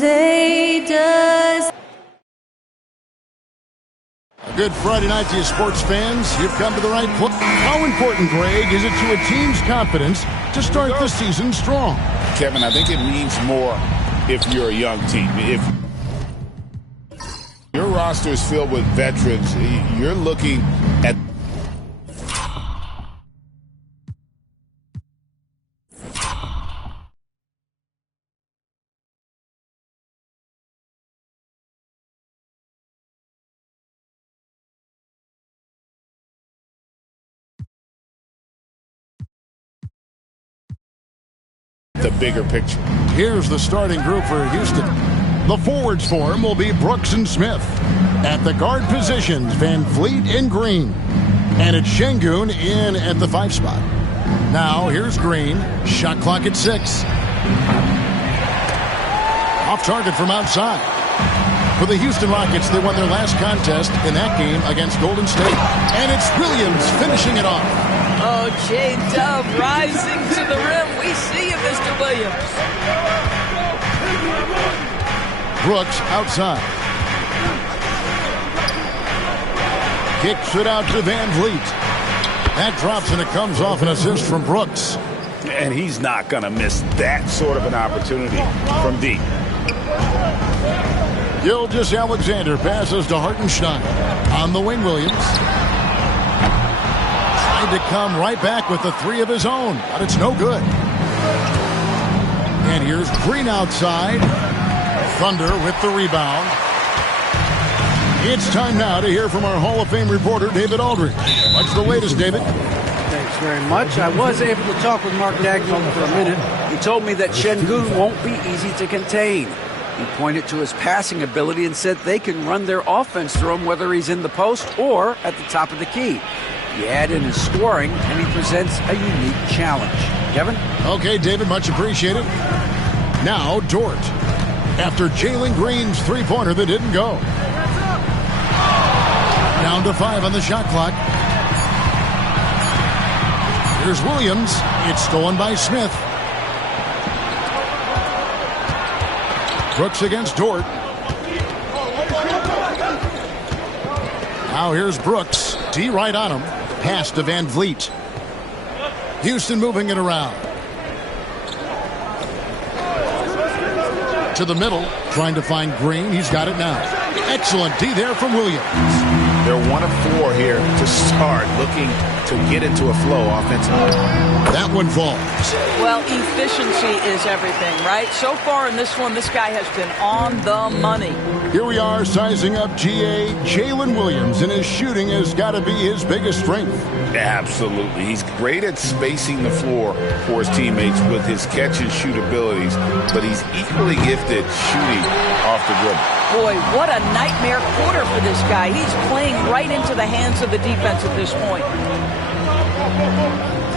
Jose does. A good Friday night to you sports fans. You've come to the right place. How important, Greg, is it to a team's confidence to start the season strong? Kevin, I think it means more if you're a young team. If your roster is filled with veterans, you're looking at the bigger picture. Here's the starting group for Houston. The forwards for him will be Brooks and Smith. At the guard positions, Van Vliet and Green. And it's Şengün in at the 5 spot. Now here's Green. Shot clock at 6. Off target from outside. For the Houston Rockets, they won their last contest in that game against Golden State. And it's Williams finishing it off. Oh, J-Dub rising to the rim. We see you, Mr. Williams. Brooks outside. Kicks it out to Van Vliet. That drops and it comes off an assist from Brooks. And he's not going to miss that sort of an opportunity from deep. Gilgeous-Alexander passes to Hartenstein. On the wing, Williams. Tried to come right back with the 3 of his own, but it's no good. And here's Green outside. Thunder with the rebound. It's time now to hear from our Hall of Fame reporter, David Aldridge. What's the latest, David? Thanks very much. I was able to talk with Mark Daigneault for a minute. He told me that Şengün won't be easy to contain. He pointed to his passing ability and said they can run their offense through him whether he's in the post or at the top of the key. You add in his scoring, and he presents a unique challenge. Kevin? Okay, David, much appreciated. Now, Dort. After Jalen Green's three-pointer that didn't go. Down to 5 on the shot clock. Here's Williams. It's stolen by Smith. Brooks against Dort. Now here's Brooks. D right on him. Pass to Van Vliet. Houston moving it around. To the middle. Trying to find Green. He's got it now. Excellent D there from Williams. They're 1 of 4 here to start, looking to get into a flow offensively. That one falls. Well, efficiency is everything, right? So far in this one, this guy has been on the money. Here we are sizing up GA Jalen Williams, and his shooting has got to be his biggest strength. Absolutely. He's great at spacing the floor for his teammates with his catch and shoot abilities, but he's equally gifted shooting off the dribble. Boy, what a nightmare quarter for this guy. He's playing right into the hands of the defense at this point.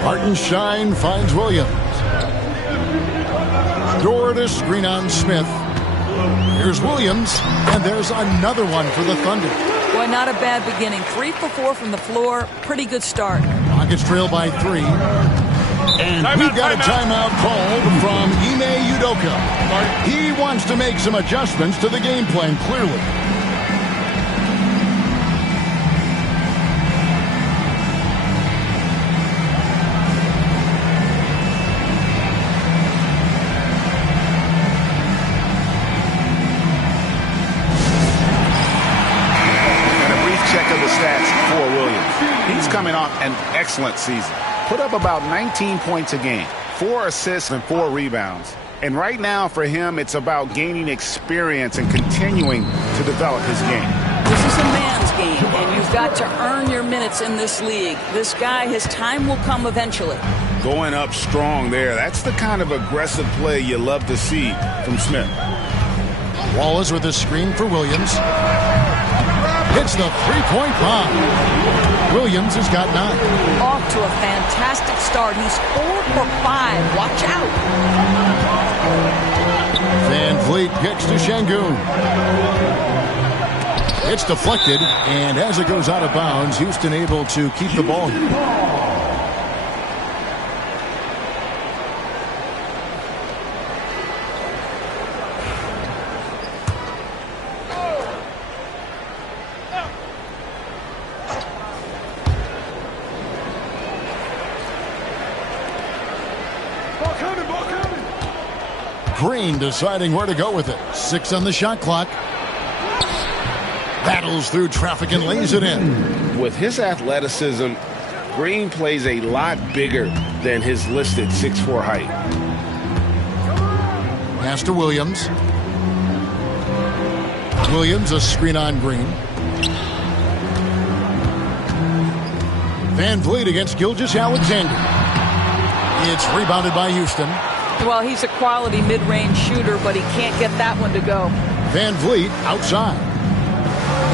Hartenstein finds Williams. Dort to screen on Smith. Here's Williams, and there's another one for the Thunder. Boy, not a bad beginning. 3 for 4 from the floor. Pretty good start. Rockets trail by 3. And we've got a timeout called from Ime Udoka. He wants to make some adjustments to the game plan, clearly. Coming off an excellent season. Put up about 19 points a game, 4 assists and 4 rebounds. And right now for him, it's about gaining experience and continuing to develop his game. This is a man's game, and you've got to earn your minutes in this league. This guy, his time will come eventually. Going up strong there. That's the kind of aggressive play you love to see from Smith. Wallace with a screen for Williams. Hits the three-point bomb. Williams has got 9. Off to a fantastic start. He's 4 for 5. Watch out. Van Vliet kicks to Şengün. It's deflected, and as it goes out of bounds, Houston able to keep the ball. Green deciding where to go with it. 6 on the shot clock. Battles through traffic and lays it in. With his athleticism, Green plays a lot bigger than his listed 6'4" height. Pass to Williams. Williams, a screen on Green. Van Vliet against Gilgeous-Alexander. It's rebounded by Houston. Well, he's a quality mid-range shooter, but he can't get that one to go. Van Vliet outside.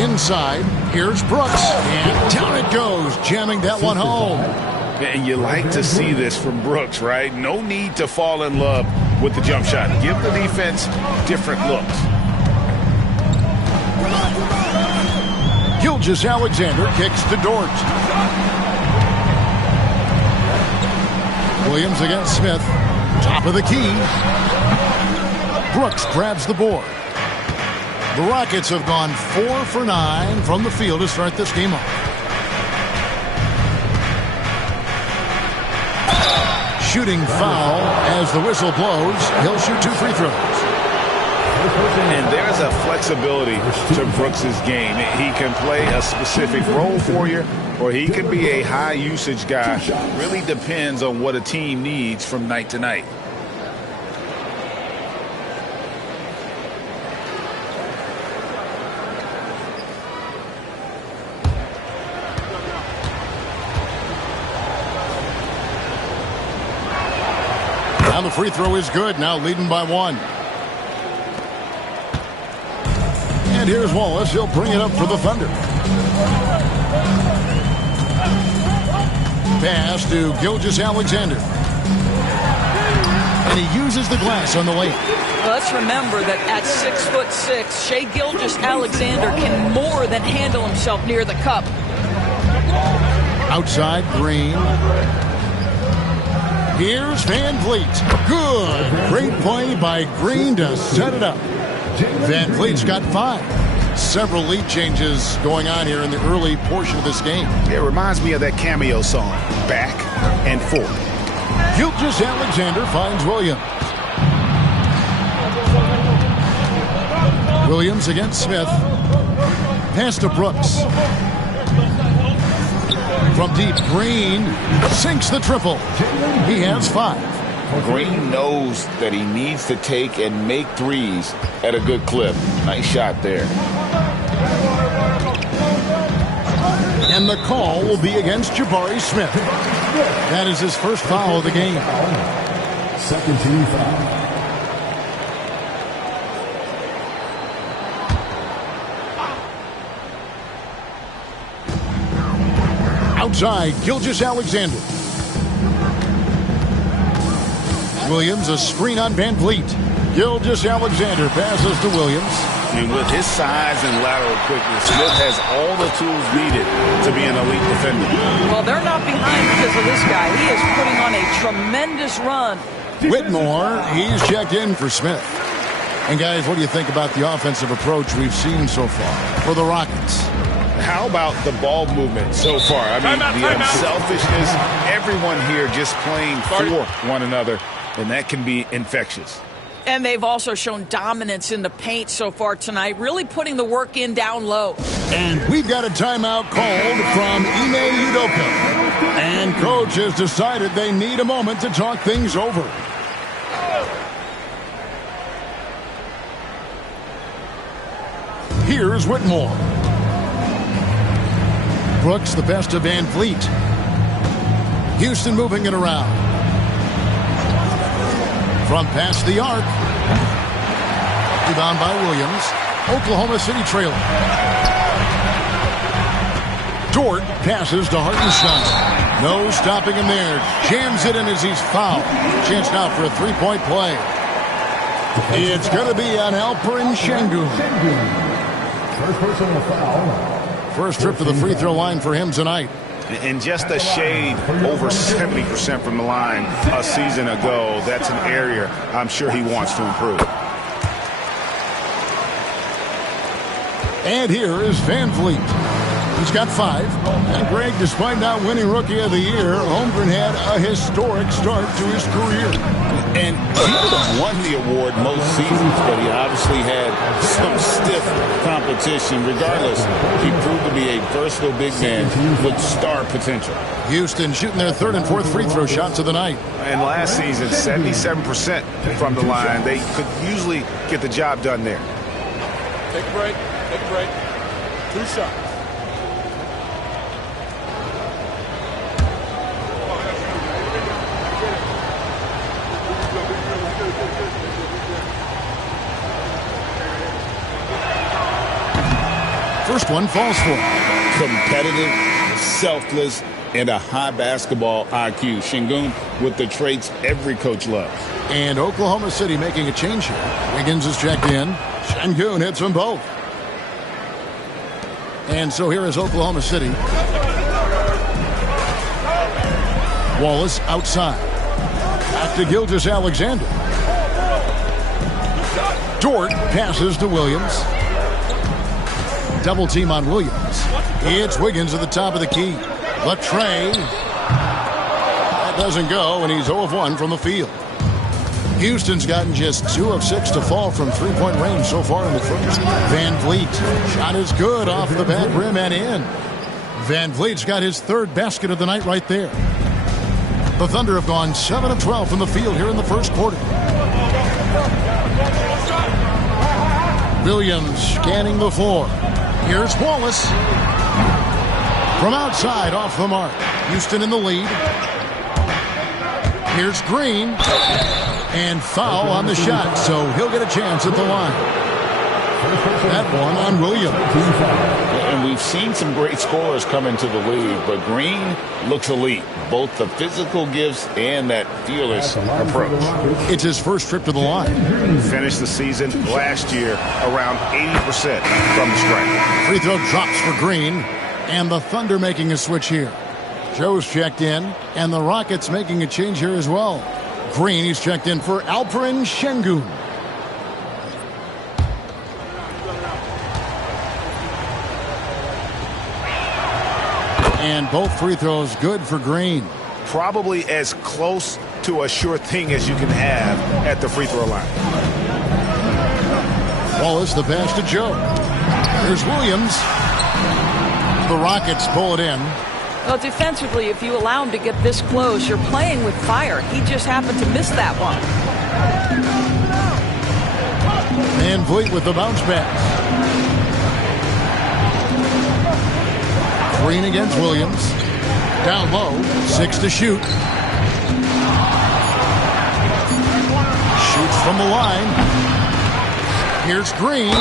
Inside, here's Brooks. And down it goes, jamming that one home. And you like to see this from Brooks, right? No need to fall in love with the jump shot. Give the defense different looks. Gilgeous-Alexander kicks to Dort. Williams against Smith. Top of the key. Brooks grabs the board. The Rockets have gone 4 for 9 from the field to start this game off. Shooting foul as the whistle blows. He'll shoot 2 free throws. And there's a flexibility to Brooks' game. He can play a specific role for you, or he can be a high-usage guy. Really depends on what a team needs from night to night. Now the free throw is good. Now leading by 1. And here's Wallace. He'll bring it up for the Thunder. Pass to Gilgeous-Alexander. And he uses the glass on the layup. Well, let's remember that at 6'6", Shai Gilgeous-Alexander can more than handle himself near the cup. Outside, Green. Here's Van Vliet. Good. Great play by Green to set it up. Van Vliet's got 5. Several lead changes going on here in the early portion of this game. It reminds me of that Cameo song, Back and Forth. Gilgeous-Alexander finds Williams. Williams against Smith. Pass to Brooks. From deep, Green sinks the triple. He has 5. Green knows that he needs to take and make threes at a good clip. Nice shot there. And the call will be against Jabari Smith. That is his first foul of the game. Second team foul. Outside, Gilgeous-Alexander. Williams, a screen on Van Vliet. Gilgeous-Alexander passes to Williams. And with his size and lateral quickness, Smith has all the tools needed to be an elite defender. Well, they're not behind because of this guy. He is putting on a tremendous run. Whitmore, he's checked in for Smith. And guys, what do you think about the offensive approach we've seen so far for the Rockets? How about the ball movement so far? I mean, the unselfishness, everyone here just playing for one another, and that can be infectious. And they've also shown dominance in the paint so far tonight, really putting the work in down low. And we've got a timeout called from Ime Udoka. And coach has decided they need a moment to talk things over. Here's Whitmore. Brooks, the best of Van Vliet. Houston moving it around. From past the arc. Rebound by Williams. Oklahoma City trailing. Dort passes to Hartenstein. No stopping him there. Jams it in as he's fouled. Chance now for a three-point play. It's going to be on Alperen Sengun. First personal foul. First trip to the free throw line for him tonight. And just a shade over 70% from the line a season ago. That's an area I'm sure he wants to improve. And here is Van Vliet. He's got 5. And Greg, despite not winning Rookie of the Year, Holmgren had a historic start to his career. And he would have won the award most seasons, but he obviously had some stiff competition. Regardless, he proved to be a versatile big man with star potential. Houston shooting their third and fourth free throw shots of the night. And last season, 77% from the line. They could usually get the job done there. Take a break. Take a break. 2 shots. First one falls for him. Competitive, selfless, and a high basketball IQ. Şengün with the traits every coach loves. And Oklahoma City making a change here. Wiggins is checked in. Şengün hits them both. And so here is Oklahoma City. Wallace outside. Back to Gilgeous-Alexander. Dort passes to Williams. Double team on Williams. It's Wiggins at the top of the key. Latray. That doesn't go, and he's 0 of 1 from the field. Houston's gotten just 2 of 6 to fall from three-point range so far in the first. Van Vliet. Shot is good off the back rim and in. Van Vliet's got his third basket of the night right there. The Thunder have gone 7 of 12 from the field here in the first quarter. Williams scanning the floor. Here's Wallace. From outside, off the mark. Houston in the lead. Here's Green. And foul on the shot, so he'll get a chance at the line. That one on Williams. And we've seen some great scorers come into the league, but Green looks elite. Both the physical gifts and that fearless approach. It's his first trip to the line. Finished the season last year around 80% from the stripe. Free throw drops for Green, and the Thunder making a switch here. Joe's checked in, and the Rockets making a change here as well. Green, he's checked in for Alperen Şengün. And both free throws good for Green. Probably as close to a sure thing as you can have at the free throw line. Wallace, the pass to Joe. Here's Williams. The Rockets pull it in. Well, defensively, if you allow him to get this close, you're playing with fire. He just happened to miss that one. Van Vliet with the bounce pass. Green against Williams. Down low. 6 to shoot. Shoots from the line. Here's Green.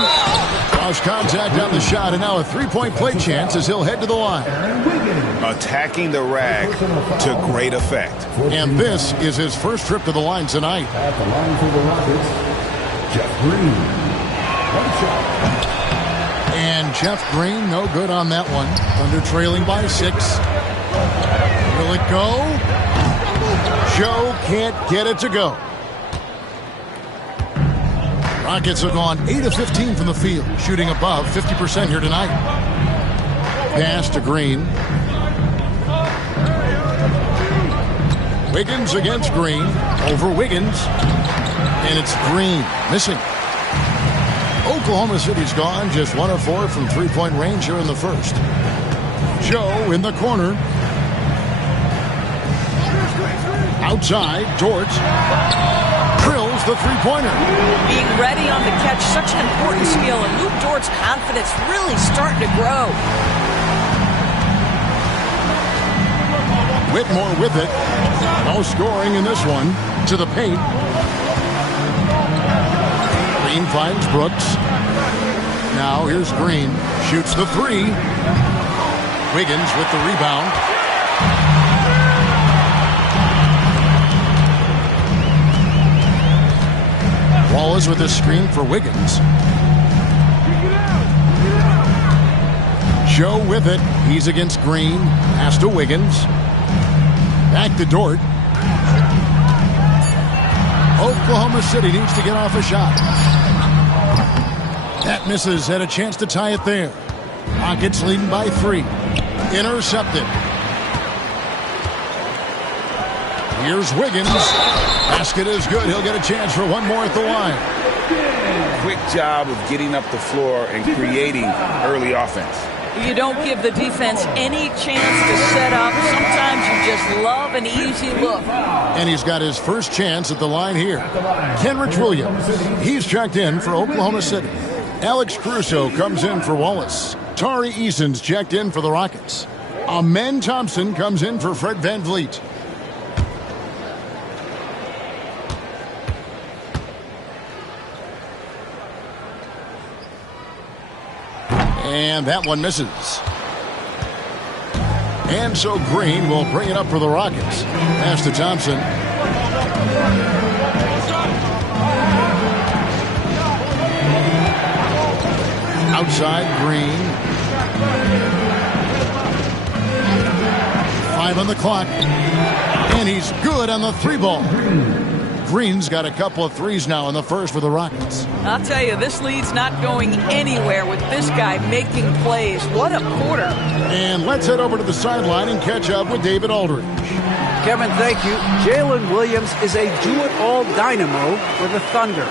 Lost contact on the shot, and now a three-point play chance as he'll head to the line. Attacking the rack to great effect. And this is his first trip to the line tonight. At the line for the Rockets, Jeff Green. One shot. And Jeff Green, no good on that one. Thunder trailing by 6. Will it go? Joe can't get it to go. Rockets have gone 8 of 15 from the field, shooting above 50% here tonight. Pass to Green. Wiggins against Green. Over Wiggins. And it's Green missing. Oklahoma City's gone just 1 of 4 from three-point range here in the first. Joe in the corner. Outside, Dort drills the three-pointer. Being ready on the catch, such an important skill, and Luke Dort's confidence really starting to grow. Whitmore with it. No scoring in this one. To the paint. Green finds Brooks. Now here's Green. Shoots the 3. Wiggins with the rebound. Wallace with a screen for Wiggins. Joe with it. He's against Green. Pass to Wiggins. Back to Dort. Oklahoma City needs to get off a shot. That misses. Had a chance to tie it there. Rockets leading by 3. Intercepted. Here's Wiggins. Basket is good. He'll get a chance for one more at the line. Quick job of getting up the floor and creating early offense. You don't give the defense any chance to set up. Sometimes you just love an easy look. And he's got his first chance at the line here. Kenrich Williams. He's checked in for Oklahoma City. Alex Caruso comes in for Wallace. Tari Eason's checked in for the Rockets. Amen Thompson comes in for Fred VanVleet. And that one misses. And so Green will bring it up for the Rockets. Pass to Thompson. Outside, Green. 5 on the clock. And he's good on the 3-ball. Green's got a couple of threes now in the first for the Rockets. I'll tell you, this lead's not going anywhere with this guy making plays. What a quarter. And let's head over to the sideline and catch up with David Aldridge. Kevin, thank you. Jalen Williams is a do-it-all dynamo for the Thunder.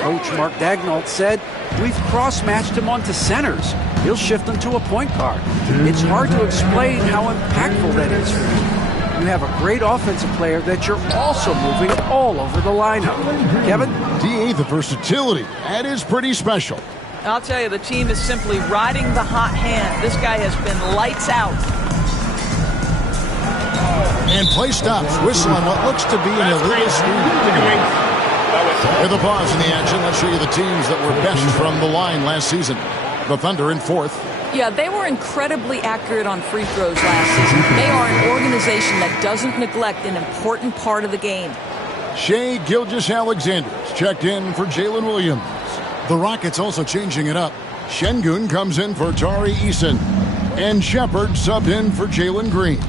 Coach Mark Daigneault said, "We've cross-matched him onto centers. He'll shift them to a point guard." It's hard to explain how impactful that is for you. You have a great offensive player that you're also moving all over the lineup. Kevin? D.A. the versatility. That is pretty special. I'll tell you, the team is simply riding the hot hand. This guy has been lights out. And play stops. Whistle on what looks to be an illegal screen. With a pause in the action, let's show you the teams that were best from the line last season. The Thunder in 4th. Yeah, they were incredibly accurate on free throws last season. They are an organization that doesn't neglect an important part of the game. Shai Gilgeous-Alexander's checked in for Jalen Williams. The Rockets also changing it up. Şengün comes in for Tari Eason. And Shepard subbed in for Jalen Green.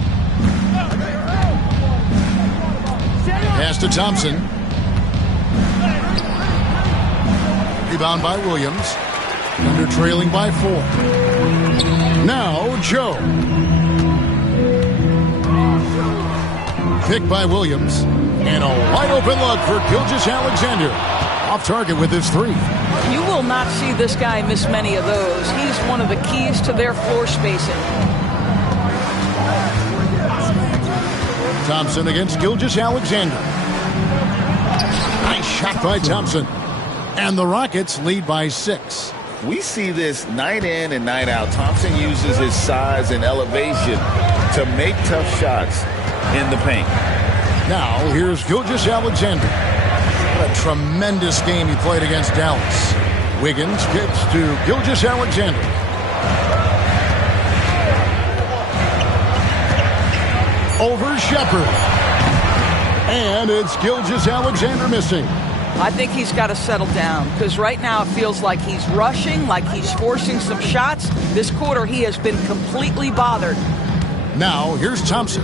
Pass to Thompson. Rebound by Williams. Thunder trailing by 4. Now Joe. Picked by Williams. And a wide open look for Gilgeous-Alexander. Off target with his 3. You will not see this guy miss many of those. He's one of the keys to their floor spacing. Thompson against Gilgeous-Alexander. Nice shot by Thompson. And the Rockets lead by 6. We see this night in and night out. Thompson uses his size and elevation to make tough shots in the paint. Now, here's Gilgeous-Alexander. What a tremendous game he played against Dallas. Wiggins kicks to Gilgeous-Alexander. Over Shepard. And it's Gilgeous-Alexander missing. I think he's got to settle down because right now it feels like he's rushing, like he's forcing some shots. This quarter he has been completely bothered. Now, here's Thompson.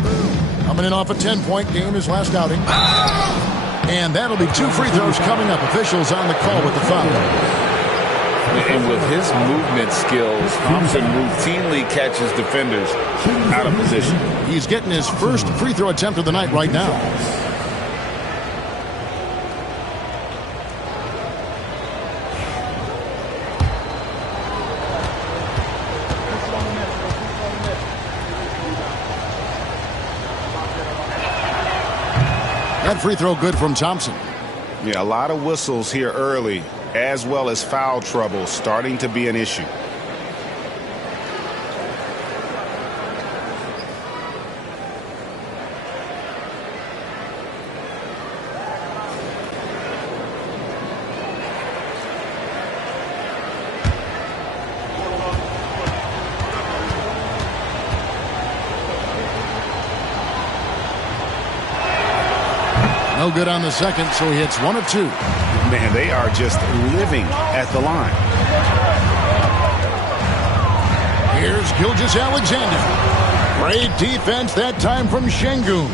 Coming in off a 10-point game his last outing. And that'll be 2 free throws coming up. Officials on the call with the foul. And with his movement skills, Thompson routinely catches defenders out of position. He's getting his first free throw attempt of the night right now. That free throw good from Thompson. Yeah, a lot of whistles here early, as well as foul trouble starting to be an issue. No good on the second, so he hits 1 of 2. Man, they are just living at the line. Here's Gilgeous-Alexander. Great defense that time from Şengün.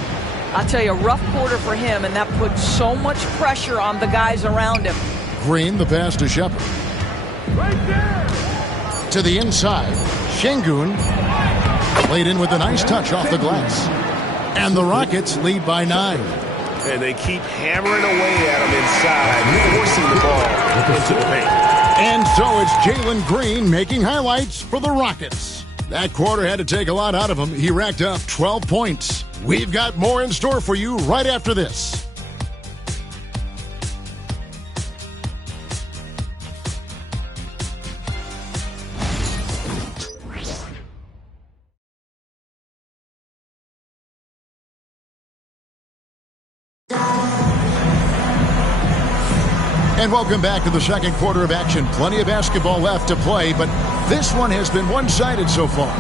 I'll tell you, a rough quarter for him, and that puts so much pressure on the guys around him. Green, the pass to Shepard. To the inside, Şengün played in with a nice touch off the glass. And the Rockets lead by 9. And they keep hammering away at him inside, forcing the ball into the paint. And so it's Jalen Green making highlights for the Rockets. That quarter had to take a lot out of him. He racked up 12 points. We've got more in store for you right after this. And welcome back to the second quarter of action. Plenty of basketball left to play, but this one has been one-sided so far.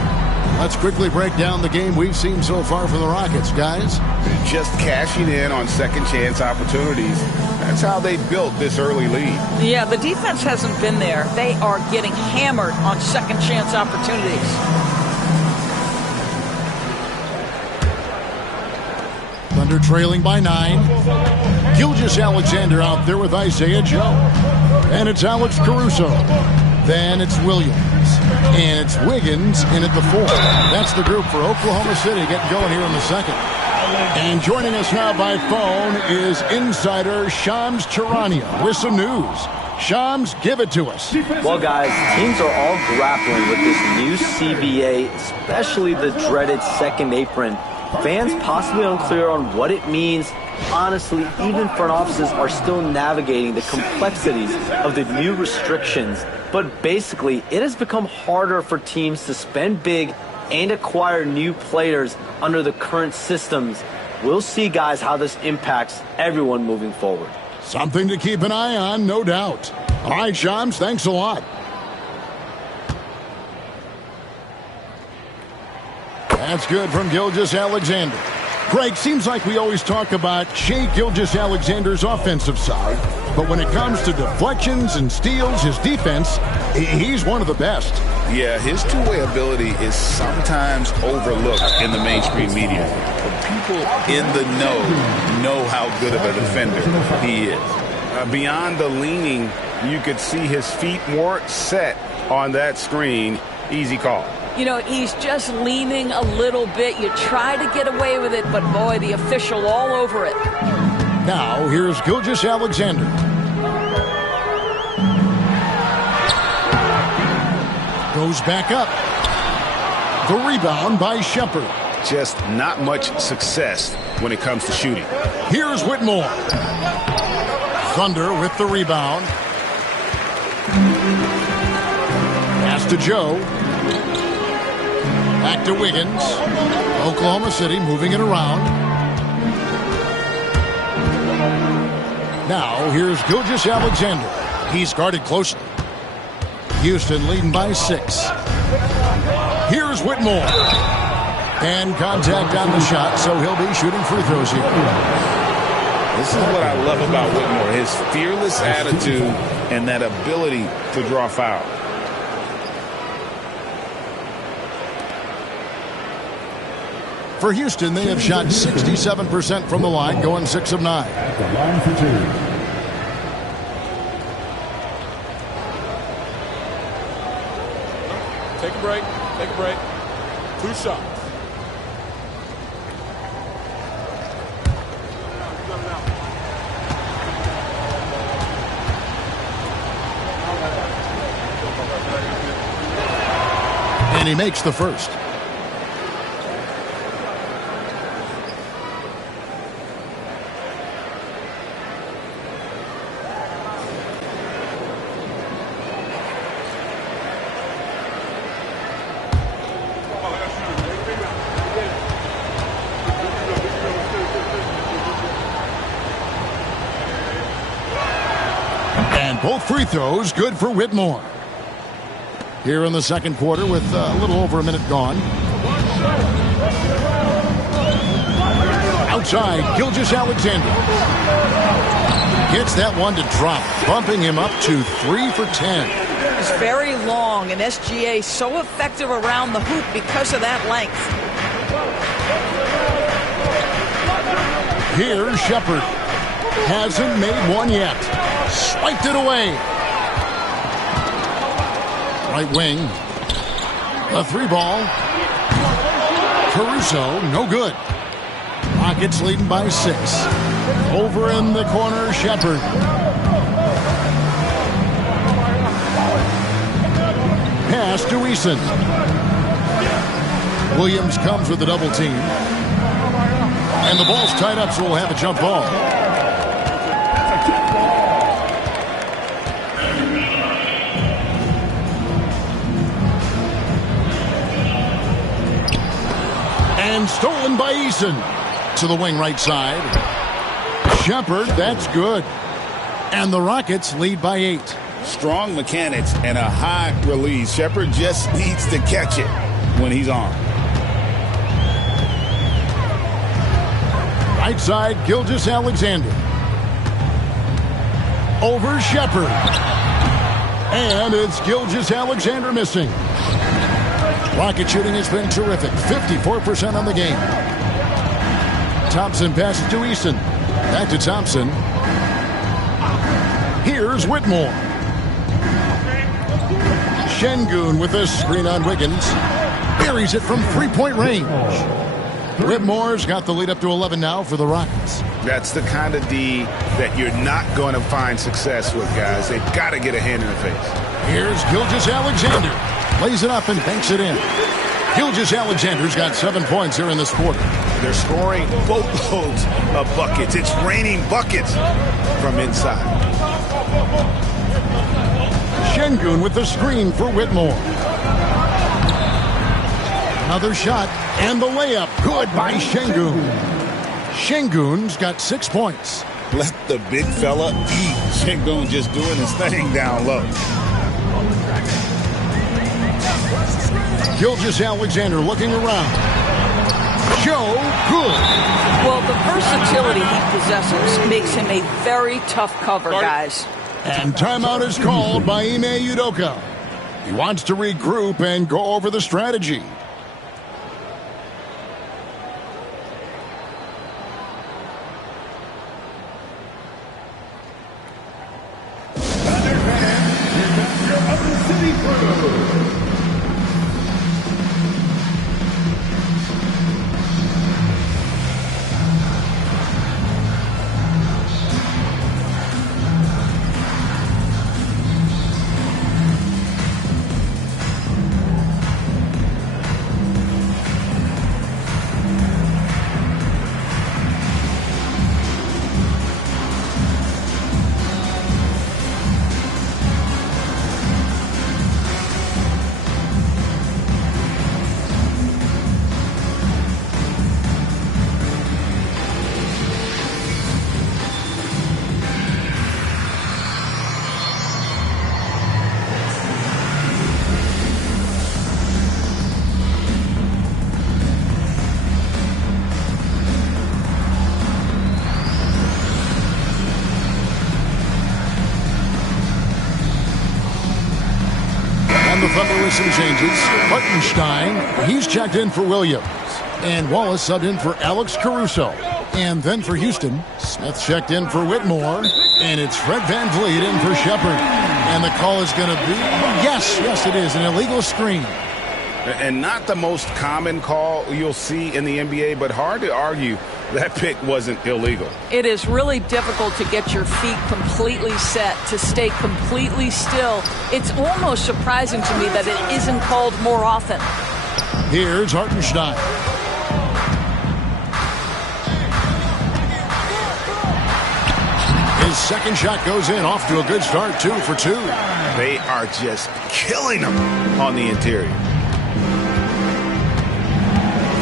Let's quickly break down the game we've seen so far for the Rockets, guys. Just cashing in on second chance opportunities. That's how they built this early lead. Yeah, the defense hasn't been there. They are getting hammered on second chance opportunities. Thunder trailing by 9. Gilgeous-Alexander out there with Isaiah Joe. And it's Alex Caruso. Then it's Williams. And it's Wiggins in at the 4. That's the group for Oklahoma City getting going here in the second. And joining us now by phone is insider Shams Charania with some news. Shams, give it to us. Well, guys, teams are all grappling with this new CBA, especially the dreaded second apron. Fans possibly unclear on what it means. Honestly, even front offices are still navigating the complexities of the new restrictions. But basically, it has become harder for teams to spend big and acquire new players under the current systems. We'll see, guys, how this impacts everyone moving forward. Something to keep an eye on, no doubt. All right, Shams, thanks a lot. That's good from Gilgeous-Alexander. Greg, seems like we always talk about Shai Gilgeous-Alexander's offensive side, but when it comes to deflections and steals, his defense, he's one of the best. Yeah, his two-way ability is sometimes overlooked in the mainstream media. But people in the know how good of a defender he is. Beyond the leaning, you could see his feet more set on that screen. Easy call. You know, he's just leaning a little bit. You try to get away with it, but boy, the official all over it. Now, here's Gilgeous-Alexander. Goes back up. The rebound by Shepherd. Just not much success when it comes to shooting. Here's Whitmore. Thunder with the rebound. Pass to Joe. Back to Wiggins. Oklahoma City moving it around. Now, here's Gilgeous-Alexander. He's guarded closely. Houston leading by 6. Here's Whitmore. And contact on the shot, so he'll be shooting free throws here. This is what I love about Whitmore, his fearless attitude and that ability to draw foul. For Houston, they have shot 67% from the line, going 6 of 9. At the line for 2. Take a break. Take a break. 2 shots. And he makes the first. Both free throws good for Whitmore. Here in the second quarter with a little over a minute gone. Outside, Gilgeous-Alexander. Gets that one to drop, bumping him up to 3 for 10. It's very long, and SGA so effective around the hoop because of that length. Here's Shepherd. Hasn't made one yet. Swiped it away. Right wing. A 3 ball. Caruso, no good. Rockets leading by 6. Over in the corner, Shepard. Pass to Eason. Williams comes with the double team. And the ball's tied up, so we'll have a jump ball. And stolen by Eason. To the wing right side. Shepard, that's good. And the Rockets lead by 8. Strong mechanics and a high release. Shepard just needs to catch it when he's on. Right side, Gilgeous-Alexander. Over Shepard. And it's Gilgeous-Alexander missing. Rocket shooting has been terrific. 54% on the game. Thompson passes to Eason. Back to Thompson. Here's Whitmore. Şengün with a screen on Wiggins. Buries it from three-point range. Whitmore's got the lead up to 11 now for the Rockets. That's the kind of D that you're not going to find success with, guys. They've got to get a hand in the face. Here's Gilgeous-Alexander. Lays it up and banks it in. Gilgeous-Alexander's got 7 points here in this quarter. They're scoring boatloads of buckets. It's raining buckets from inside. Şengün with the screen for Whitmore. Another shot and the layup. Good by Şengün. Şengün's got 6 points. Let the big fella eat. Şengün just doing his thing down low. Gilgeous-Alexander looking around. Joe, good. Well, the versatility he possesses makes him a very tough cover, guys. And timeout is called by Ime Udoka. He wants to regroup and go over the strategy. The Thunder with some changes. Hartenstein, he's checked in for Williams. And Wallace subbed in for Alex Caruso. And then for Houston, Smith checked in for Whitmore. And it's Fred VanVleet in for Shepard. And the call is going to be, yes, it is, an illegal screen. And not the most common call you'll see in the NBA, but hard to argue that pick wasn't illegal. It is really difficult to get your feet completely set, to stay completely still. It's almost surprising to me that it isn't called more often. Here's Hartenstein. His second shot goes in, off to a good start, 2 for 2. They are just killing them on the interior.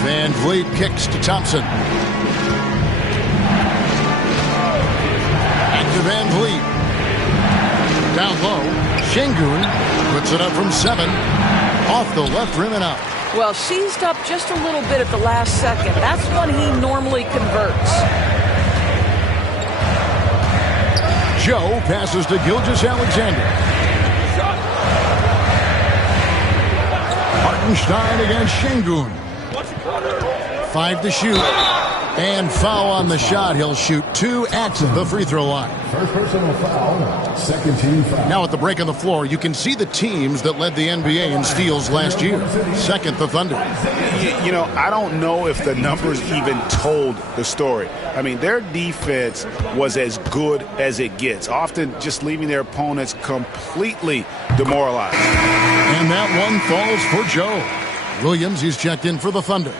VanVleet kicks to Thompson. To VanVleet. Down low. Şengün puts it up from 7. Off the left rim and out. Well, seized up just a little bit at the last second. That's when he normally converts. Joe passes to Gilgeous-Alexander. Hartenstein against Şengün. 5 to shoot. And foul on the shot. He'll shoot 2 at the free throw line. First personal foul, second team foul. Now at the break on the floor, you can see the teams that led the NBA in steals last year. Second, the Thunder. You know, I don't know if the numbers even told the story. I mean, their defense was as good as it gets, often just leaving their opponents completely demoralized. And that one falls for Joe. Williams, he's checked in for the Thunder.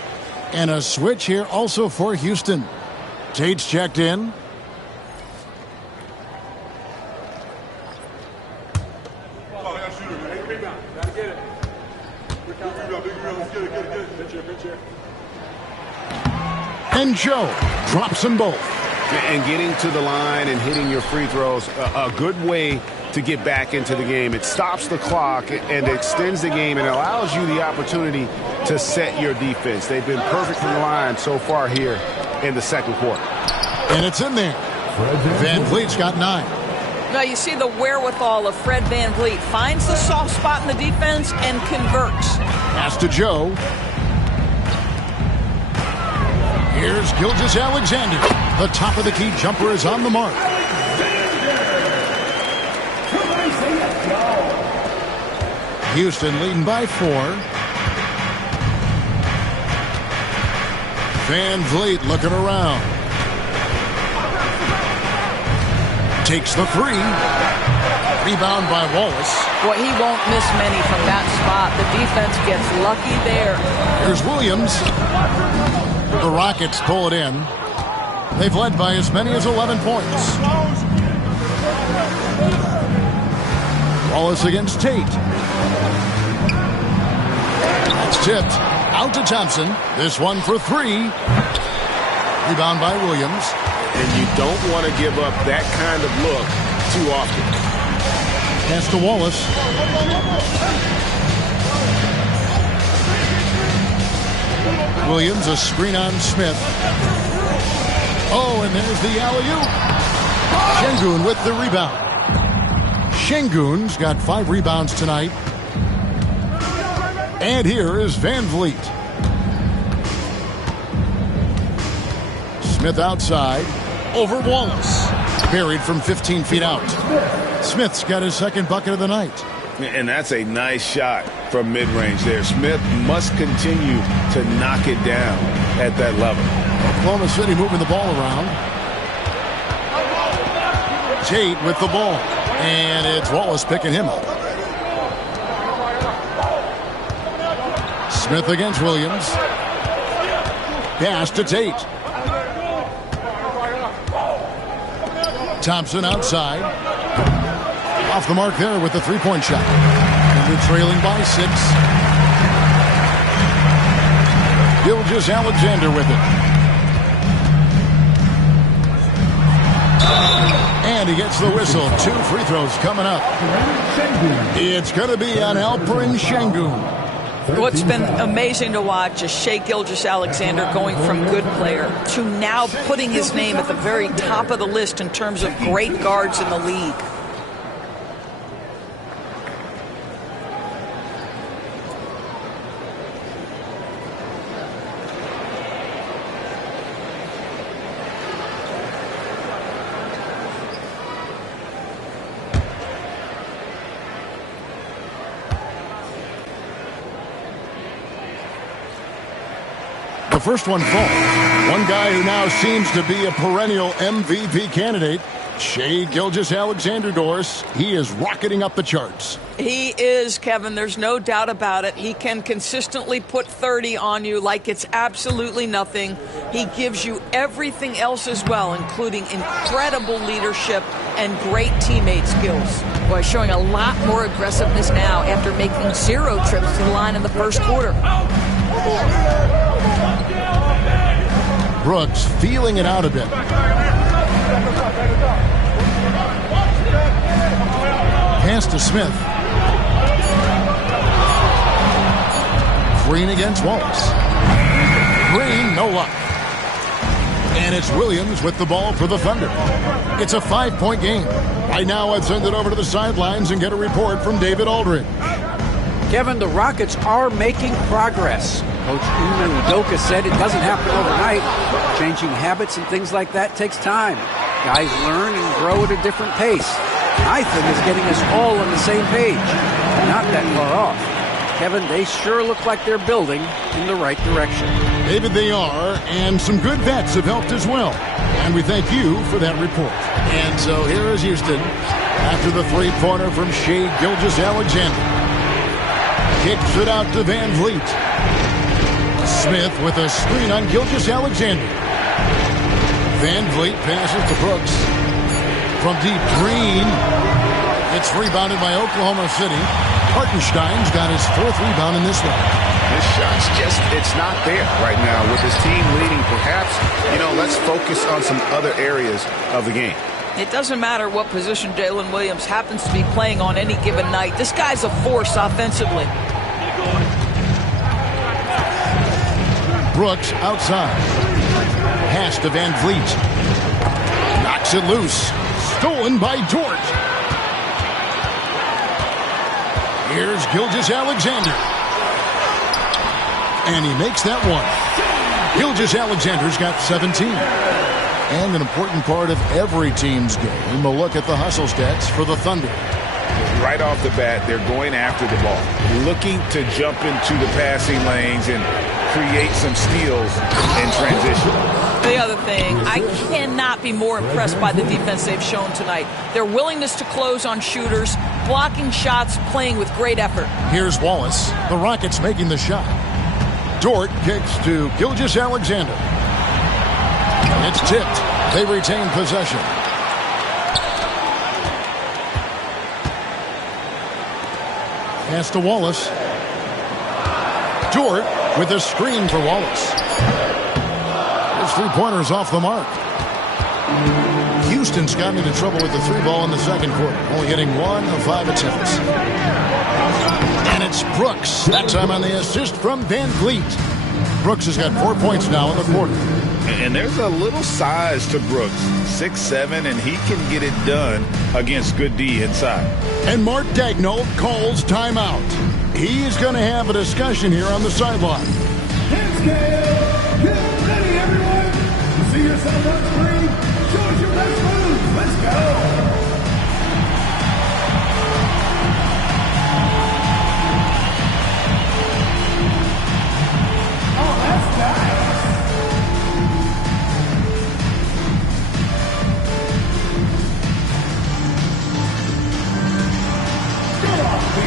And a switch here also for Houston. Tate's checked in. And Joe drops them both. And getting to the line and hitting your free throws, a good way to get back into the game. It stops the clock and extends the game and allows you the opportunity to set your defense. They've been perfect from the line so far here in the second quarter. And it's in there. Van Vliet's got 9. Now you see the wherewithal of Fred VanVleet. Finds the soft spot in the defense and converts. Pass to Joe. Here's Gilgeous-Alexander. The top of the key jumper is on the mark. Houston leading by 4. VanVleet looking around. Takes the 3. Rebound by Wallace. Boy, he won't miss many from that spot. The defense gets lucky there. Here's Williams. The Rockets pull it in. They've led by as many as 11 points. Wallace against Tate. That's tipped. Out to Thompson. This one for 3. Rebound by Williams. And you don't want to give up that kind of look too often. Pass to Wallace. Williams, a screen on Smith. Oh, and there's the alley-oop. Şengün with the rebound. Şengün's got 5 rebounds tonight. And here is VanVleet. Smith outside. Over Wallace. Buried from 15 feet out. Smith's got his second bucket of the night. And that's a nice shot from mid-range there. Smith must continue to knock it down at that level. Oklahoma City moving the ball around. Tate with the ball. And it's Wallace picking him up. Smith against Williams. Pass to Tate. Thompson outside. Off the mark there with the three-point shot. And they're trailing by 6. Gilgeous-Alexander with it. And he gets the whistle. 2 free throws coming up. It's going to be on Alperen Şengün. What's been amazing to watch is Shai Gilgeous-Alexander going from good player to now putting his name at the very top of the list in terms of great guards in the league. The first one falls. One guy who now seems to be a perennial MVP candidate, Shai Gilgeous-Alexander, Doris. He is rocketing up the charts. He is, Kevin. There's no doubt about it. He can consistently put 30 on you like it's absolutely nothing. He gives you everything else as well, including incredible leadership and great teammate skills. Boy, showing a lot more aggressiveness now after making 0 trips to the line in the first quarter. Brooks feeling it out a bit. Pass to Smith. Green against Wallace. Green, no luck. And it's Williams with the ball for the Thunder. It's a 5-point game. Right now, I'd send it over to the sidelines and get a report from David Aldridge. Kevin, the Rockets are making progress. Coach Udoka said it doesn't happen overnight. Changing habits and things like that takes time. Guys learn and grow at a different pace. I think is getting us all on the same page. Not that far off. Kevin, they sure look like they're building in the right direction. David, they are, and some good vets have helped as well. And we thank you for that report. And so here is Houston after the three-pointer from Shai Gilgeous-Alexander. Kicks it out to Van Vliet. Smith with a screen on Gilgeous-Alexander. Van Vliet passes to Brooks. From deep, Green. It's rebounded by Oklahoma City. Hartenstein's got his fourth rebound in this one. This shot's it's not there right now with his team leading. Perhaps, let's focus on some other areas of the game. It doesn't matter what position Jalen Williams happens to be playing on any given night. This guy's a force offensively. Brooks outside. Pass to Van Vliet. Knocks it loose. Stolen by Dort. Here's Gilgeous-Alexander. And he makes that one. Gilgeous-Alexander's got 17. And an important part of every team's game, we'll look at the hustle stats for the Thunder. Right off the bat, they're going after the ball, looking to jump into the passing lanes and create some steals in transition. The other thing, I cannot be more impressed by the defense they've shown tonight. Their willingness to close on shooters, blocking shots, playing with great effort. Here's Wallace. The Rockets making the shot. Dort kicks to Gilgeous-Alexander. It's tipped. They retain possession. Pass to Wallace. Dort with a screen for Wallace. His three-pointer's off the mark. Houston's gotten into trouble with the three ball in the second quarter, only hitting 1 of 5 attempts. And it's Brooks, that time on the assist from Van Vliet. Brooks has got 4 points now in the quarter. And there's a little size to Brooks, 6'7", and he can get it done against good D inside. And Mark Daigneault calls timeout. He's going to have a discussion here on the sideline. Hands scale. Get ready, everyone. You see yourself on screen? Show us your best moves. Let's go. Oh, that's nice. Go on, B.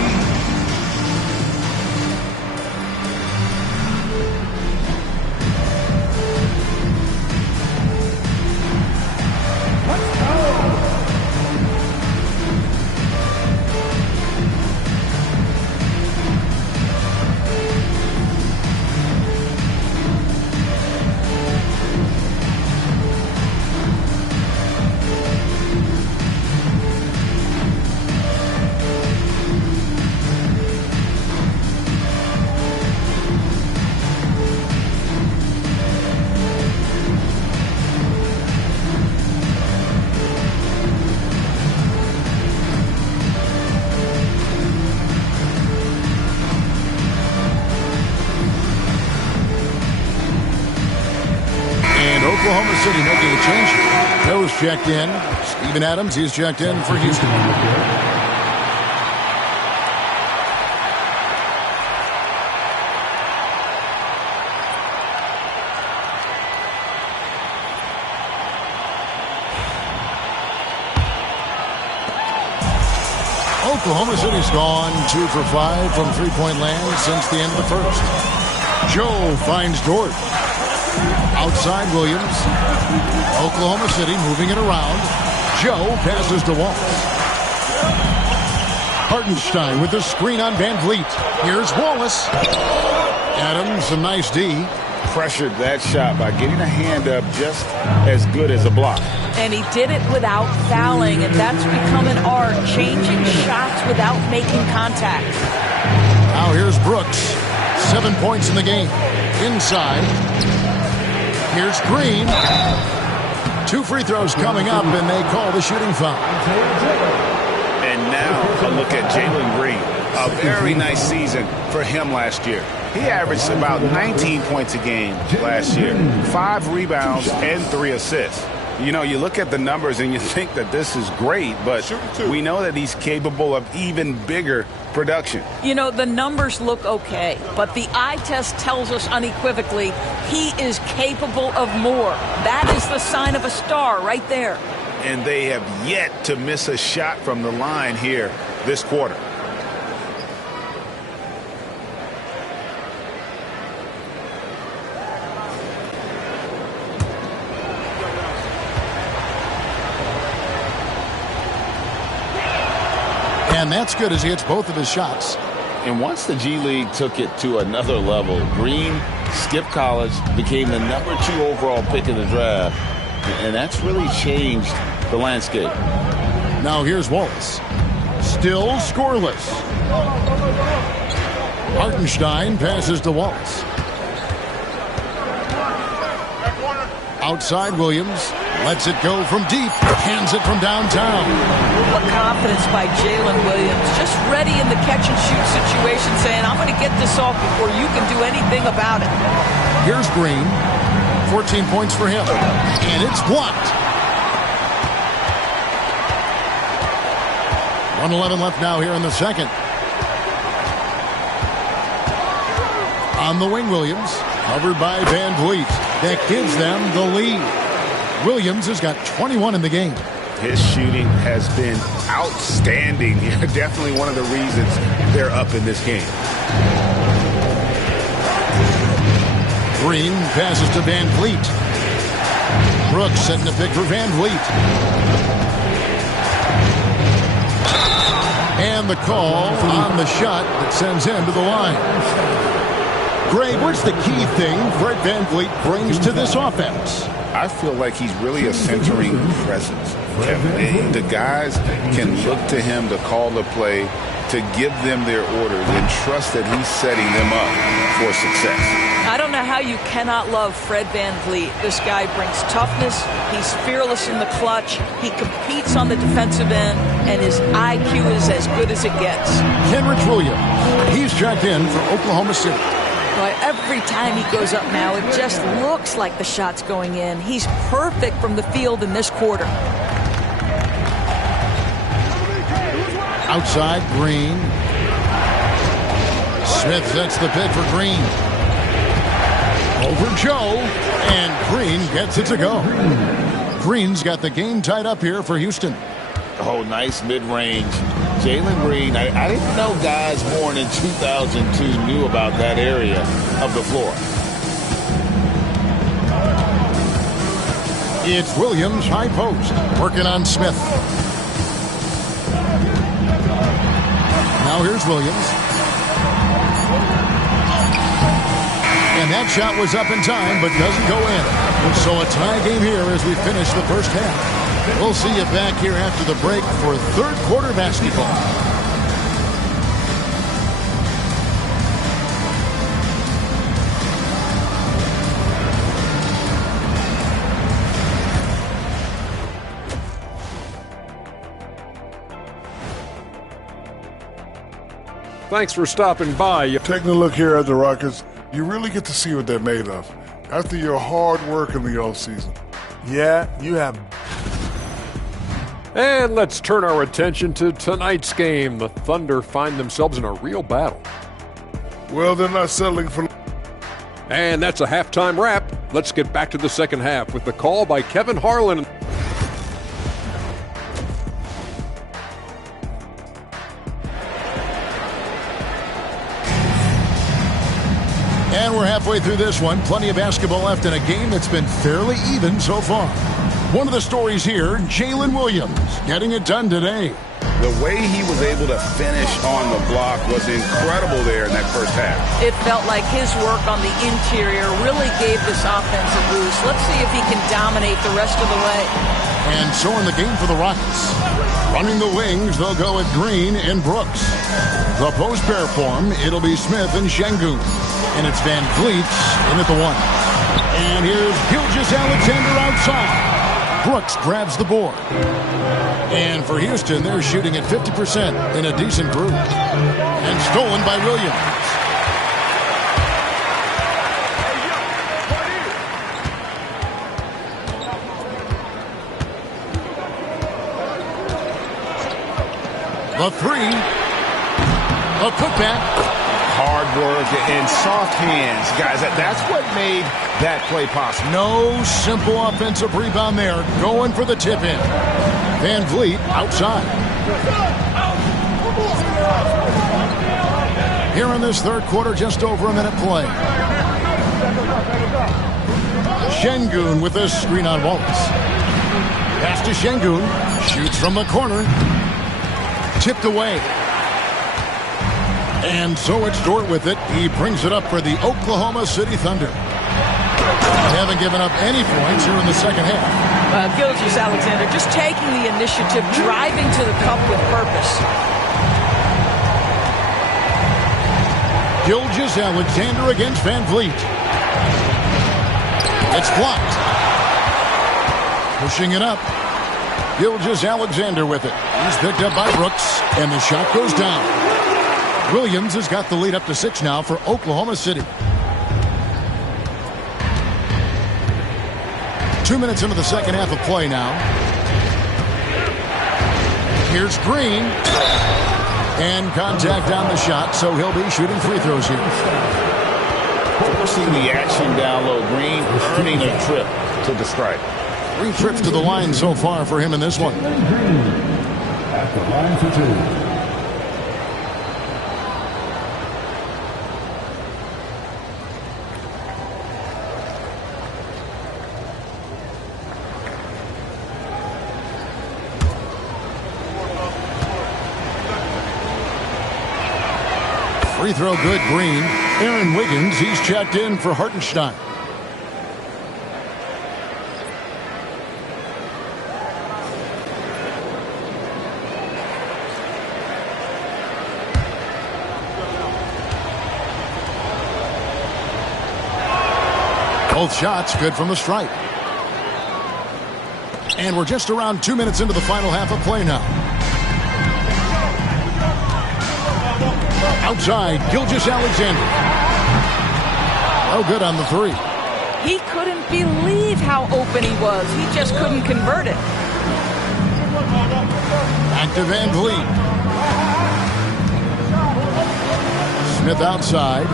Oklahoma City making a change. Joe's checked in. Steven Adams, he's checked in for Houston. Oklahoma City's gone 2 for 5 from three-point land since the end of the first. Joe finds Dort. Outside Williams. Oklahoma City moving it around. Joe passes to Wallace. Hartenstein with the screen on Van Vliet. Here's Wallace. Adams, some nice D. Pressured that shot by getting a hand up just as good as a block. And he did it without fouling, and that's become an art, changing shots without making contact. Now here's Brooks. 7 points in the game. Inside. Here's Green. 2 free throws coming up, and they call the shooting foul. And now a look at Jalen Green. A very nice season for him last year. He averaged about 19 points a game last year, 5 rebounds and 3 assists. You know, you look at the numbers and you think that this is great, but we know that he's capable of even bigger production. You know, the numbers look okay, but the eye test tells us unequivocally he is capable of more. That is the sign of a star right there. And they have yet to miss a shot from the line here this quarter. And that's good as he hits both of his shots. And once the G League took it to another level, Green skipped college, became the #2 overall pick in the draft, and that's really changed the landscape. Now here's Wallace. Still scoreless. Hartenstein passes to Wallace. Outside Williams. Lets it go from deep. Hands it from downtown. What confidence by Jalen Williams. Just ready in the catch-and-shoot situation, saying, I'm going to get this off before you can do anything about it. Here's Green. 14 points for him. And it's blocked. 1:11 left now here in the second. On the wing, Williams. Covered by Van Vliet. That gives them the lead. Williams has got 21 in the game. His shooting has been outstanding. Definitely one of the reasons they're up in this game. Green passes to Van Vliet. Brooks setting the pick for Van Vliet. And the call on the shot that sends him to the line. Greg, what's the key thing Fred Van Vliet brings to this offense? I feel like he's really a centering presence. The guys can look to him to call the play, to give them their orders, and trust that he's setting them up for success. I don't know how you cannot love Fred Van Vliet. This guy brings toughness. He's fearless in the clutch. He competes on the defensive end, and his IQ is as good as it gets. Kenrich Williams. He's checked in for Oklahoma City. But every time he goes up now, it just looks like the shot's going in. He's perfect from the field in this quarter. Outside, Green. Smith sets the pick for Green. Over Joe, and Green gets it to go. Green's got the game tied up here for Houston. Oh, nice mid-range. Jalen Green, I didn't know guys born in 2002 knew about that area of the floor. It's Williams, high post, working on Smith. Now here's Williams. And that shot was up in time, but doesn't go in. So a tie game here as we finish the first half. We'll see you back here after the break for third quarter basketball. Thanks for stopping by. Taking a look here at the Rockets, you really get to see what they're made of. After your hard work in the offseason. Yeah, you have. And let's turn our attention to tonight's game. The Thunder find themselves in a real battle. Well, they're not settling for. And that's a halftime wrap. Let's get back to the second half with the call by Kevin Harlan. And we're halfway through this one. Plenty of basketball left in a game that's been fairly even so far. One of the stories here, Jalen Williams getting it done today. The way he was able to finish on the block was incredible there in that first half. It felt like his work on the interior really gave this offense a boost. Let's see if he can dominate the rest of the way. And so in the game for the Rockets. Running the wings, they'll go with Green and Brooks. The post pair form, it'll be Smith and Şengün. And it's Van Vliet in at the one. And here's Gilgeous-Alexander outside. Brooks grabs the board. And for Houston, they're shooting at 50% in a decent group. And stolen by Williams. The three. A putback. Hard work and soft hands, guys. That's what made that play possible. No simple offensive rebound there. Going for the tip in. Van Vliet outside. Here in this third quarter, just over a minute play. Şengün with a screen on Wallace. Pass to Şengün. Shoots from the corner. Tipped away. And so it's Dort with it. He brings it up for the Oklahoma City Thunder. They haven't given up any points here in the second half. Gilgeous-Alexander just taking the initiative, driving to the cup with purpose. Gilgeous-Alexander against Van Vliet. It's blocked. Pushing it up. Gilgeous-Alexander with it. He's picked up by Brooks, and the shot goes down. Williams has got the lead up to 6 now for Oklahoma City. 2 minutes into the second half of play now. Here's Green. And contact on the shot, so he'll be shooting free throws here. Forcing the action down low. Green earning a trip to the stripe. 3 trips to the line so far for him in this one. At the line for 2. Free throw good, Green. Aaron Wiggins, he's checked in for Hartenstein. Both shots good from the stripe. And we're just around 2 minutes into the final half of play now. Outside, Gilgeous-Alexander. No good on the 3. He couldn't believe how open he was. He just couldn't convert it. Back to Van Vliet. Smith outside.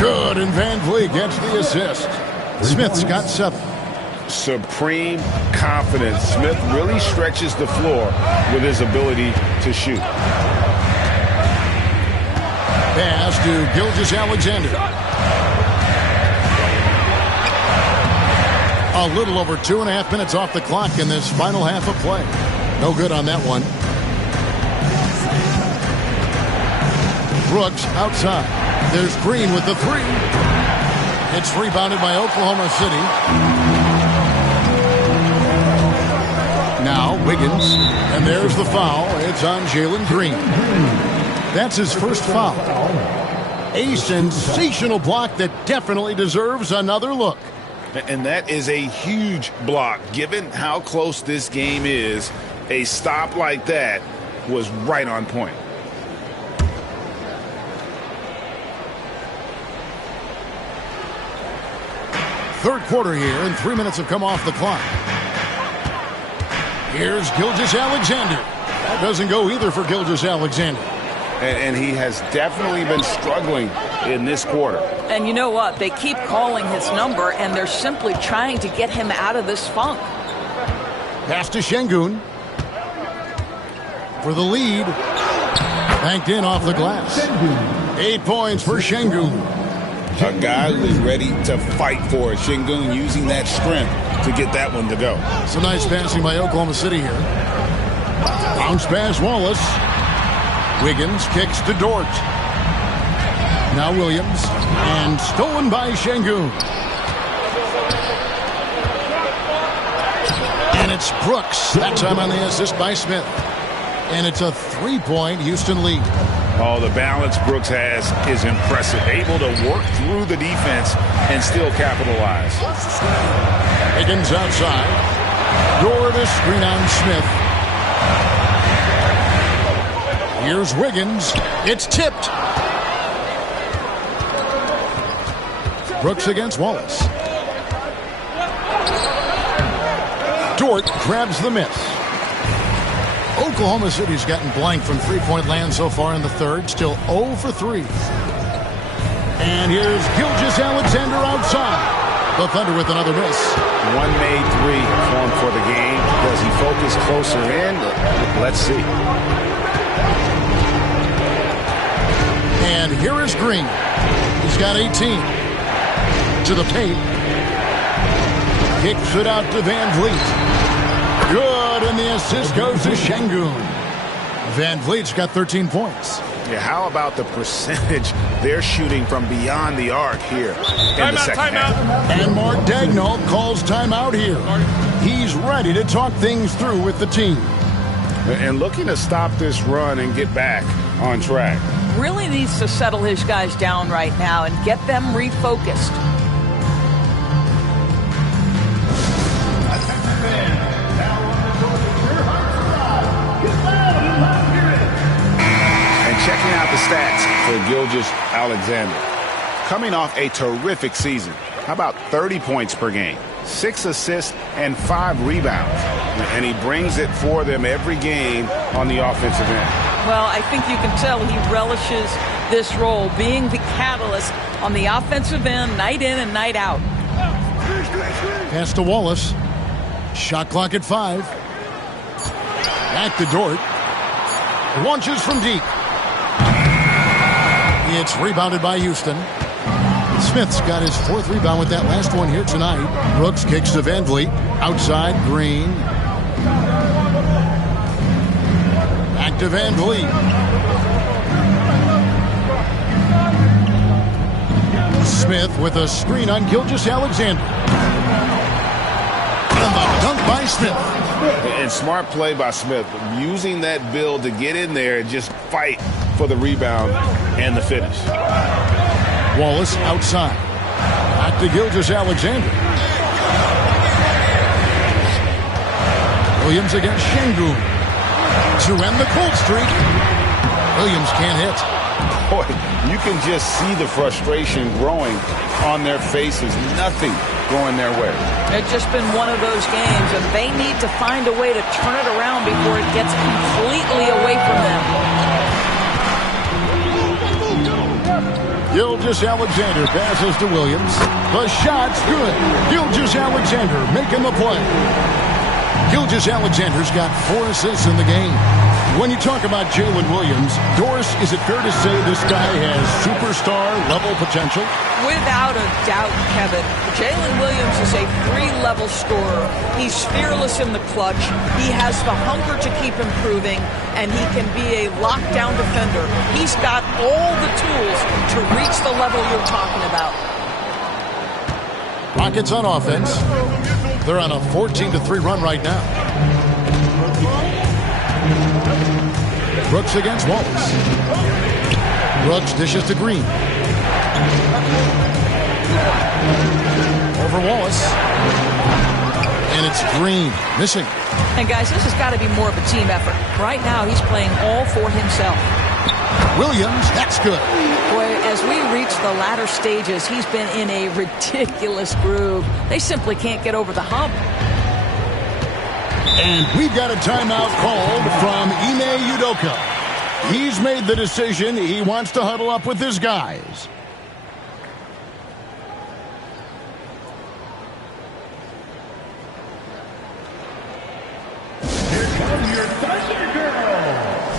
Good, and Van Vliet gets the assist. Smith's got 7. Supreme confidence. Smith really stretches the floor with his ability to shoot. Pass to Gilgeous-Alexander. A little over 2.5 minutes off the clock in this final half of play. No good on that one. Brooks outside. There's Green with the 3. It's rebounded by Oklahoma City. Now Wiggins. And there's the foul. It's on Jalen Green. That's his first foul. A sensational block that definitely deserves another look. And that is a huge block. Given how close this game is, a stop like that was right on point. Third quarter here, and 3 minutes have come off the clock. Here's Gilgeous-Alexander. That doesn't go either for Gilgeous-Alexander. And he has definitely been struggling in this quarter. And you know what? They keep calling his number, and they're simply trying to get him out of this funk. Pass to Şengün. For the lead. Banked in off the glass. 8 points for Şengün. A guy who's ready to fight for it. Şengün using that strength to get that one to go. Some nice passing by Oklahoma City here. Bounce pass Wallace. Wiggins kicks to Dort. Now Williams. And stolen by Şengün. And it's Brooks. That time on the assist by Smith. And it's a 3-point Houston lead. Oh, the balance Brooks has is impressive. Able to work through the defense and still capitalize. Wiggins outside. Dort a screen on Smith. Here's Wiggins. It's tipped. Brooks against Wallace. Dort grabs the miss. Oklahoma City's gotten blank from three-point land so far in the third. Still 0 for 3. And here's Gilgeous-Alexander outside. The Thunder with another miss. One made three for him for the game. Does he focus closer in? Let's see. And here is Green. He's got 18. To the paint. Kicks it out to Van Vliet. Good, and the assist goes to Şengün. Van Vliet's got 13 points. Yeah, how about the percentage they're shooting from beyond the arc here in the second half? And Mark Daigneault calls timeout here. He's ready to talk things through with the team. And looking to stop this run and get back on track. Really needs to settle his guys down right now and get them refocused. Checking out the stats for Gilgeous-Alexander. Coming off a terrific season. How about 30 points per game, 6 assists, and 5 rebounds? And he brings it for them every game on the offensive end. Well, I think you can tell he relishes this role, being the catalyst on the offensive end, night in and night out. Pass to Wallace. Shot clock at 5. Back to Dort. Launches from deep. It's rebounded by Houston. Smith's got his 4th rebound with that last one here tonight. Brooks kicks to Van Vliet. Outside, Green. Back to Van Vliet. Smith with a screen on Gilgeous-Alexander. And the dunk by Smith. And smart play by Smith, using that build to get in there and just fight for the rebound and the finish. Wallace outside. Back to Gilgeous-Alexander. Williams against Şengün. To end the cold streak. Williams can't hit. Boy, you can just see the frustration growing on their faces. Nothing going their way. It's just been one of those games, and they need to find a way to turn it around before it gets completely away from them. Gilgeous-Alexander passes to Williams. The shot's good. Gilgeous-Alexander making the play. Gilgeous-Alexander's got 4 assists in the game. When you talk about Jalen Williams, Doris, is it fair to say this guy has superstar-level potential? Without a doubt, Kevin. Jalen Williams is a 3-level scorer. He's fearless in the clutch. He has the hunger to keep improving, and he can be a lockdown defender. He's got all the tools to reach the level you're talking about. Rockets on offense. They're on a 14-3 run right now. Brooks against Wallace. Brooks dishes to Green. Over Wallace. And it's Green missing. And guys, this has got to be more of a team effort. Right now, he's playing all for himself. Williams, that's good. Boy, as we reach the latter stages, he's been in a ridiculous groove. They simply can't get over the hump. And we've got a timeout called from Ime Udoka. He's made the decision. He wants to huddle up with his guys. Here come your Thunder Girls.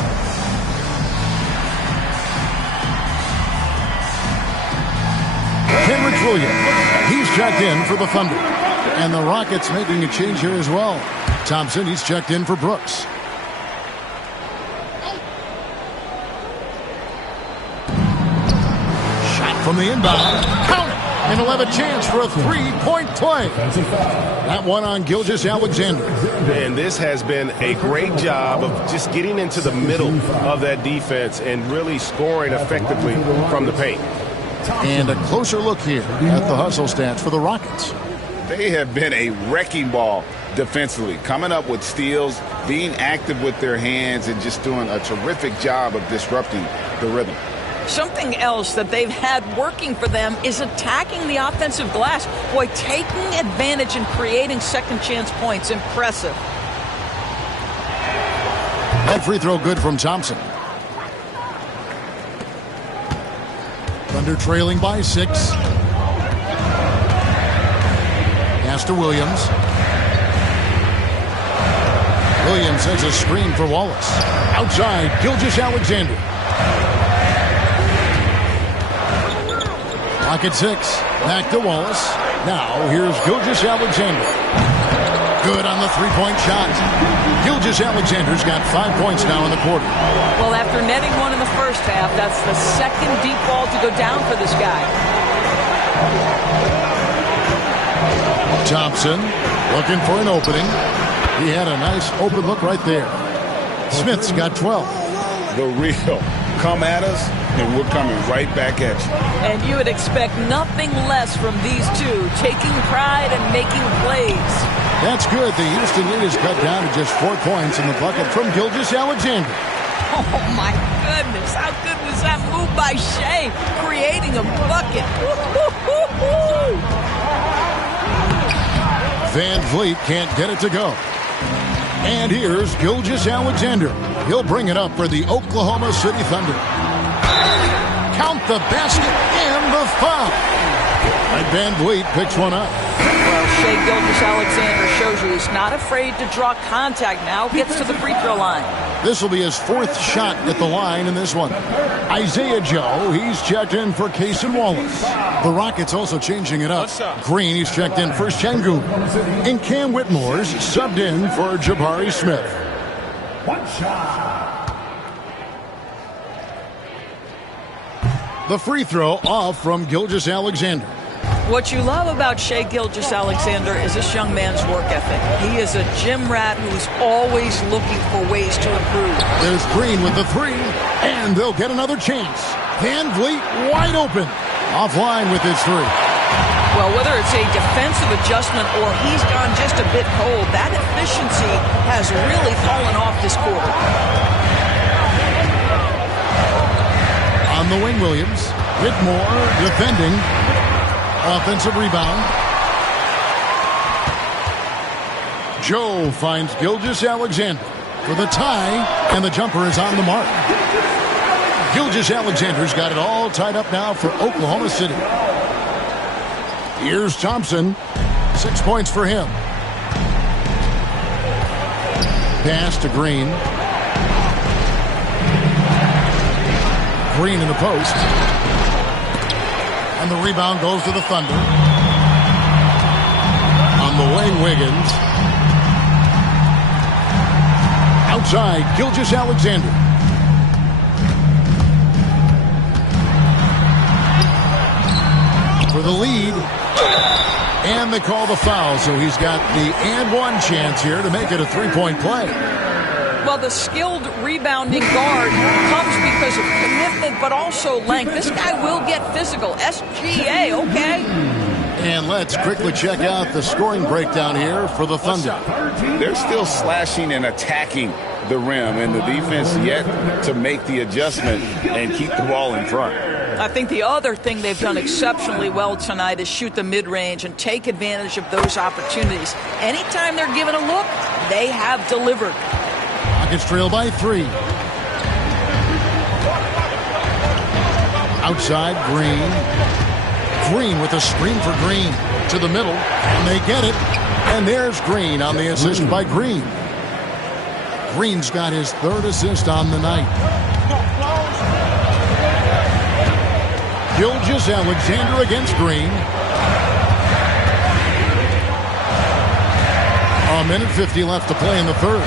Kenrich Williams. He's checked in for the Thunder. And the Rockets making a change here as well. Thompson, he's checked in for Brooks. Shot from the inbound. Count it! And he'll have a chance for a 3-point play. That one on Gilgeous-Alexander. And this has been a great job of just getting into the middle of that defense and really scoring effectively from the paint. And a closer look here at the hustle stats for the Rockets. They have been a wrecking ball defensively, coming up with steals, being active with their hands, and just doing a terrific job of disrupting the rhythm. Something else that they've had working for them is attacking the offensive glass. Boy, taking advantage and creating second chance points. Impressive. That free throw good from Thompson. Thunder trailing by 6. Pass to Williams. Williams has a screen for Wallace. Outside, Gilgeous-Alexander. Clock at 6. Back to Wallace. Now, here's Gilgeous-Alexander. Good on the three-point shot. Gilgeous-Alexander's got 5 points now in the quarter. Well, after netting one in the first half, that's the second deep ball to go down for this guy. Thompson looking for an opening. He had a nice open look right there. Smith's got 12. The real. Come at us, and we're coming right back at you. And you would expect nothing less from these two, taking pride and making plays. That's good. The Houston lead is cut down to just 4 points in the bucket from Gilgeous-Alexander. Oh, my goodness. How good was that move by Shea, creating a bucket? Van Vliet can't get it to go. And here's Gilgeous-Alexander. He'll bring it up for the Oklahoma City Thunder. Count the basket and the foul. And Van Vliet picks one up. Well, Shea Gilgeous-Alexander shows you he's not afraid to draw contact now. Gets to the free throw line. This will be his 4th shot at the line in this one. Isaiah Joe, he's checked in for Cason Wallace. The Rockets also changing it up. Green, he's checked in for Şengün. And Cam Whitmore's subbed in for Jabari Smith. One shot. The free throw off from Gilgeous-Alexander. What you love about Shea Gilgeous-Alexander is this young man's work ethic. He is a gym rat who's always looking for ways to improve. There's Green with the 3, and they'll get another chance. Van Vliet wide open. Offline with his 3. Well, whether it's a defensive adjustment or he's gone just a bit cold, that efficiency has really fallen off this quarter. On the wing, Williams. Whitmore defending. Offensive rebound. Joe finds Gilgeous-Alexander for the tie, and the jumper is on the mark. Gilgeous-Alexander's got it all tied up now for Oklahoma City. Here's Thompson. 6 points for him. Pass to Green. Green in the post. And the rebound goes to the Thunder. On the wing, Wiggins. Outside, Gilgeous-Alexander. For the lead. And they call the foul, so he's got the and one chance here to make it a 3-point play. Well, the skilled rebounding guard comes because of commitment, but also length. This guy will get physical. SGA, okay? And let's quickly check out the scoring breakdown here for the Thunder. They're still slashing and attacking the rim, and the defense yet to make the adjustment and keep the ball in front. I think the other thing they've done exceptionally well tonight is shoot the mid-range and take advantage of those opportunities. Anytime they're given a look, they have delivered. Rockets trail by 3. Outside, Green. Green with a screen for Green to the middle, and they get it. And there's Green on the assist by Green. Green's got his 3rd assist on the night. Gilgeous-Alexander against Green. A minute 50 left to play in the 3rd.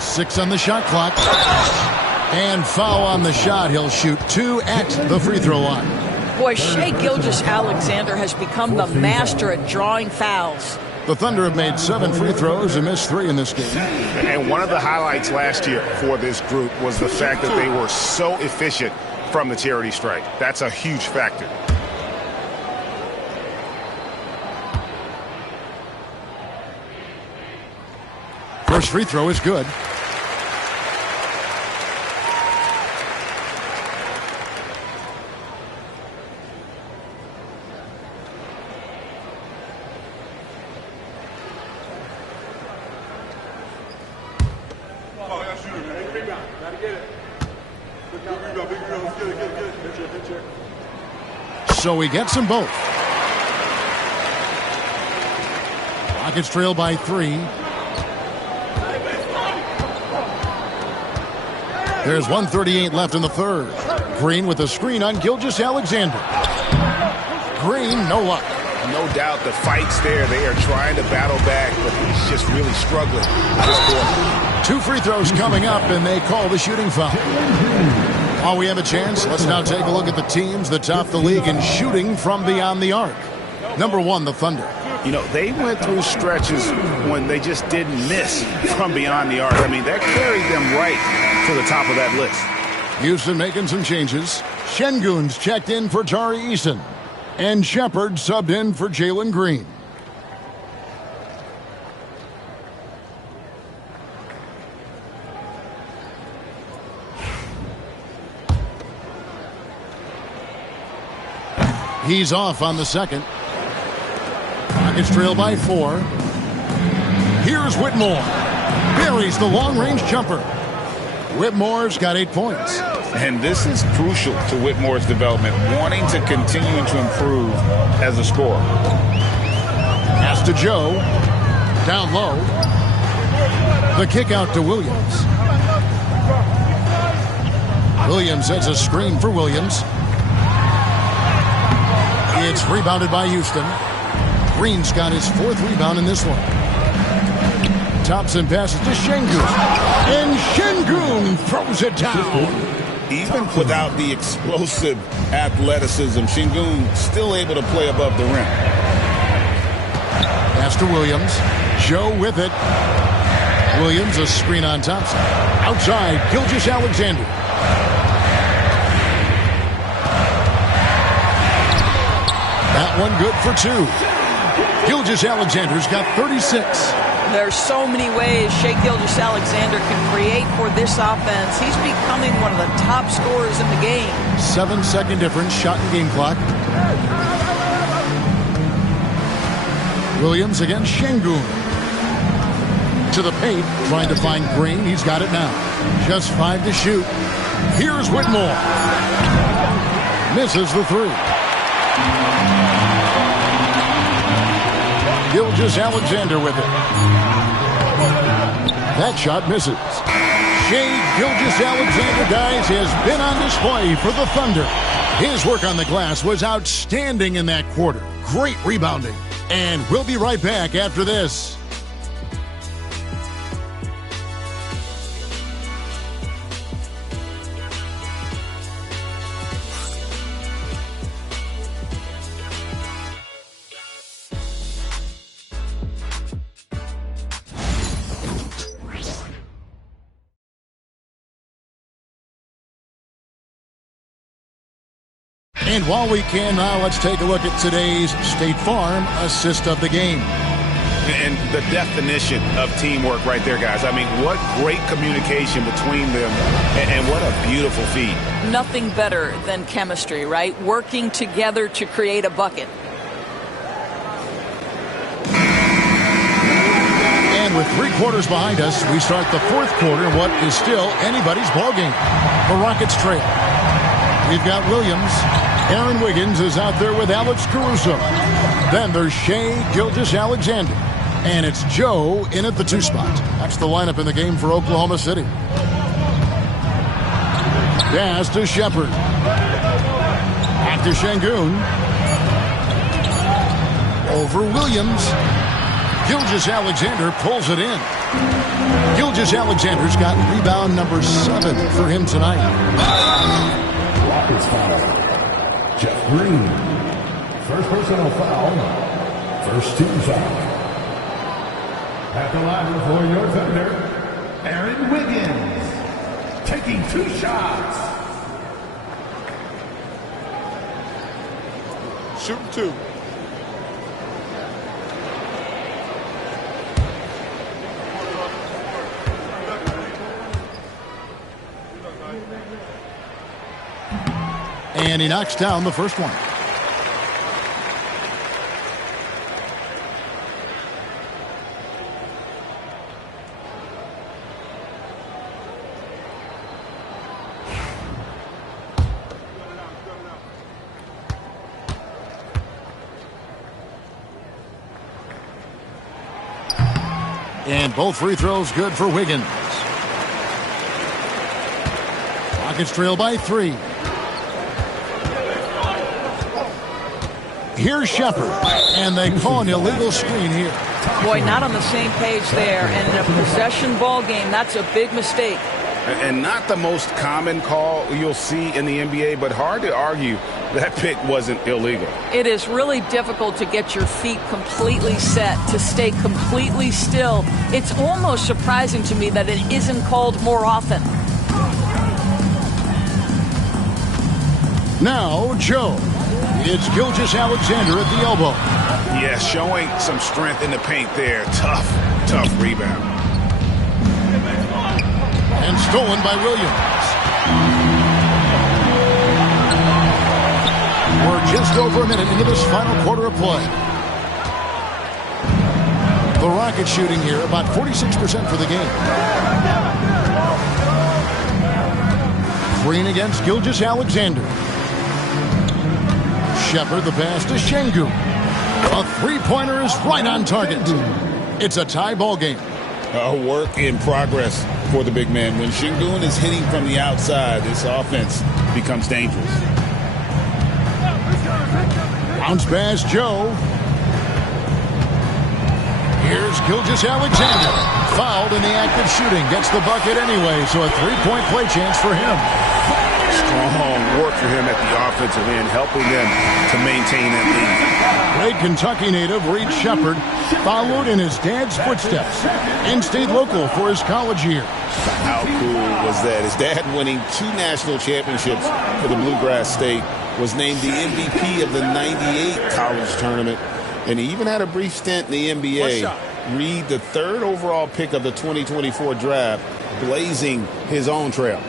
6 on the shot clock. And foul on the shot. He'll shoot 2 at the free throw line. Boy, Shea Gilgeous-Alexander has become the master at drawing fouls. The Thunder have made 7 free throws and missed 3 in this game. And one of the highlights last year for this group was the fact that they were so efficient from the charity stripe. That's a huge factor. First free throw is good. So he gets them both. Rockets trail by 3. There's 1:38 left in the third. Green with a screen on Gilgeous-Alexander. Green, no luck. No doubt the fight's there. They are trying to battle back, but he's just really struggling at this point. 2 free throws coming up, and they call the shooting foul. While we have a chance, let's now take a look at the teams that top the league in shooting from beyond the arc. Number 1, the Thunder. You know, they went through stretches when they just didn't miss from beyond the arc. I mean, that carried them right to the top of that list. Houston making some changes. Şengün's checked in for Tari Eason. And Shepard subbed in for Jalen Green. He's off on the second. Rockets trail by 4. Here's Whitmore. Buries the long-range jumper. Whitmore's got 8 points. And this is crucial to Whitmore's development, wanting to continue to improve as a scorer. Pass to Joe. Down low. The kick out to Williams. Williams sets a screen for Williams. It's rebounded by Houston. Green's got his 4th rebound in this one. Thompson passes to Şengün. And Şengün throws it down. Even without the explosive athleticism, Şengün still able to play above the rim. Pass to Williams. Joe with it. Williams, a screen on Thompson. Outside, Gilgeous-Alexander. That one good for 2. Gilgeous-Alexander's got 36. There's so many ways Shai Gilgeous-Alexander can create for this offense. He's becoming one of the top scorers in the game. 7-second difference, shot and game clock. Williams against Şengün. To the paint, trying to find Green. He's got it now. Just 5 to shoot. Here's Whitmore. Misses the 3. Gilgeous-Alexander with it. That shot misses. Shai Gilgeous-Alexander, guys, has been on display for the Thunder. His work on the glass was outstanding in that quarter. Great rebounding. And we'll be right back after this. And while we can now, let's take a look at today's State Farm assist of the game. And the definition of teamwork right there, guys. I mean, what great communication between them, and what a beautiful feed. Nothing better than chemistry, right? Working together to create a bucket. And with 3 quarters behind us, we start the 4th quarter in what is still anybody's ballgame. The Rockets trail. We've got Williams. Aaron Wiggins is out there with Alex Caruso. Then there's Shai Gilgeous-Alexander. And it's Joe in at the 2 spot. That's the lineup in the game for Oklahoma City. Pass to Shepard. Back to Şengün. Over Williams. Gilgeous-Alexander pulls it in. Gilgeous-Alexander's got rebound number 7 for him tonight. Rockets foul. Jeff Green. First personal foul. First team foul. At the line for your Thunder, Aaron Wiggins. Taking 2 shots. Shooting 2. And he knocks down the first one. And both free throws good for Wiggins. Rockets trail by 3. Here's Shepherd, and they call an illegal screen here. Boy, not on the same page there. And in a possession ball game, that's a big mistake. And not the most common call you'll see in the NBA, but hard to argue that pick wasn't illegal. It is really difficult to get your feet completely set, to stay completely still. It's almost surprising to me that it isn't called more often. Now, Joe. It's Gilgeous-Alexander at the elbow. Yeah, showing some strength in the paint there. Tough rebound. And stolen by Williams. We're just over a minute into this final quarter of play. The Rockets shooting here about 46% for the game. Green against Gilgeous-Alexander. Shepherd, the pass to Şengün. A three-pointer is right on target. It's a tie ball game. A work in progress for the big man. When Şengün is hitting from the outside, this offense becomes dangerous. Bounce pass, Joe. Here's Gilgeous-Alexander. Fouled in the act of shooting. Gets the bucket anyway, so a three-point play chance for him. Strong work for him at the offensive end, helping them to maintain that lead. Great Kentucky native Reed Shepherd followed in his dad's footsteps. In-state local for his college years. How cool was that? His dad winning 2 national championships for the Bluegrass State, was named the MVP of the '98 college tournament, and he even had a brief stint in the NBA. Reed, the 3rd overall pick of the 2024 draft, blazing his own trail.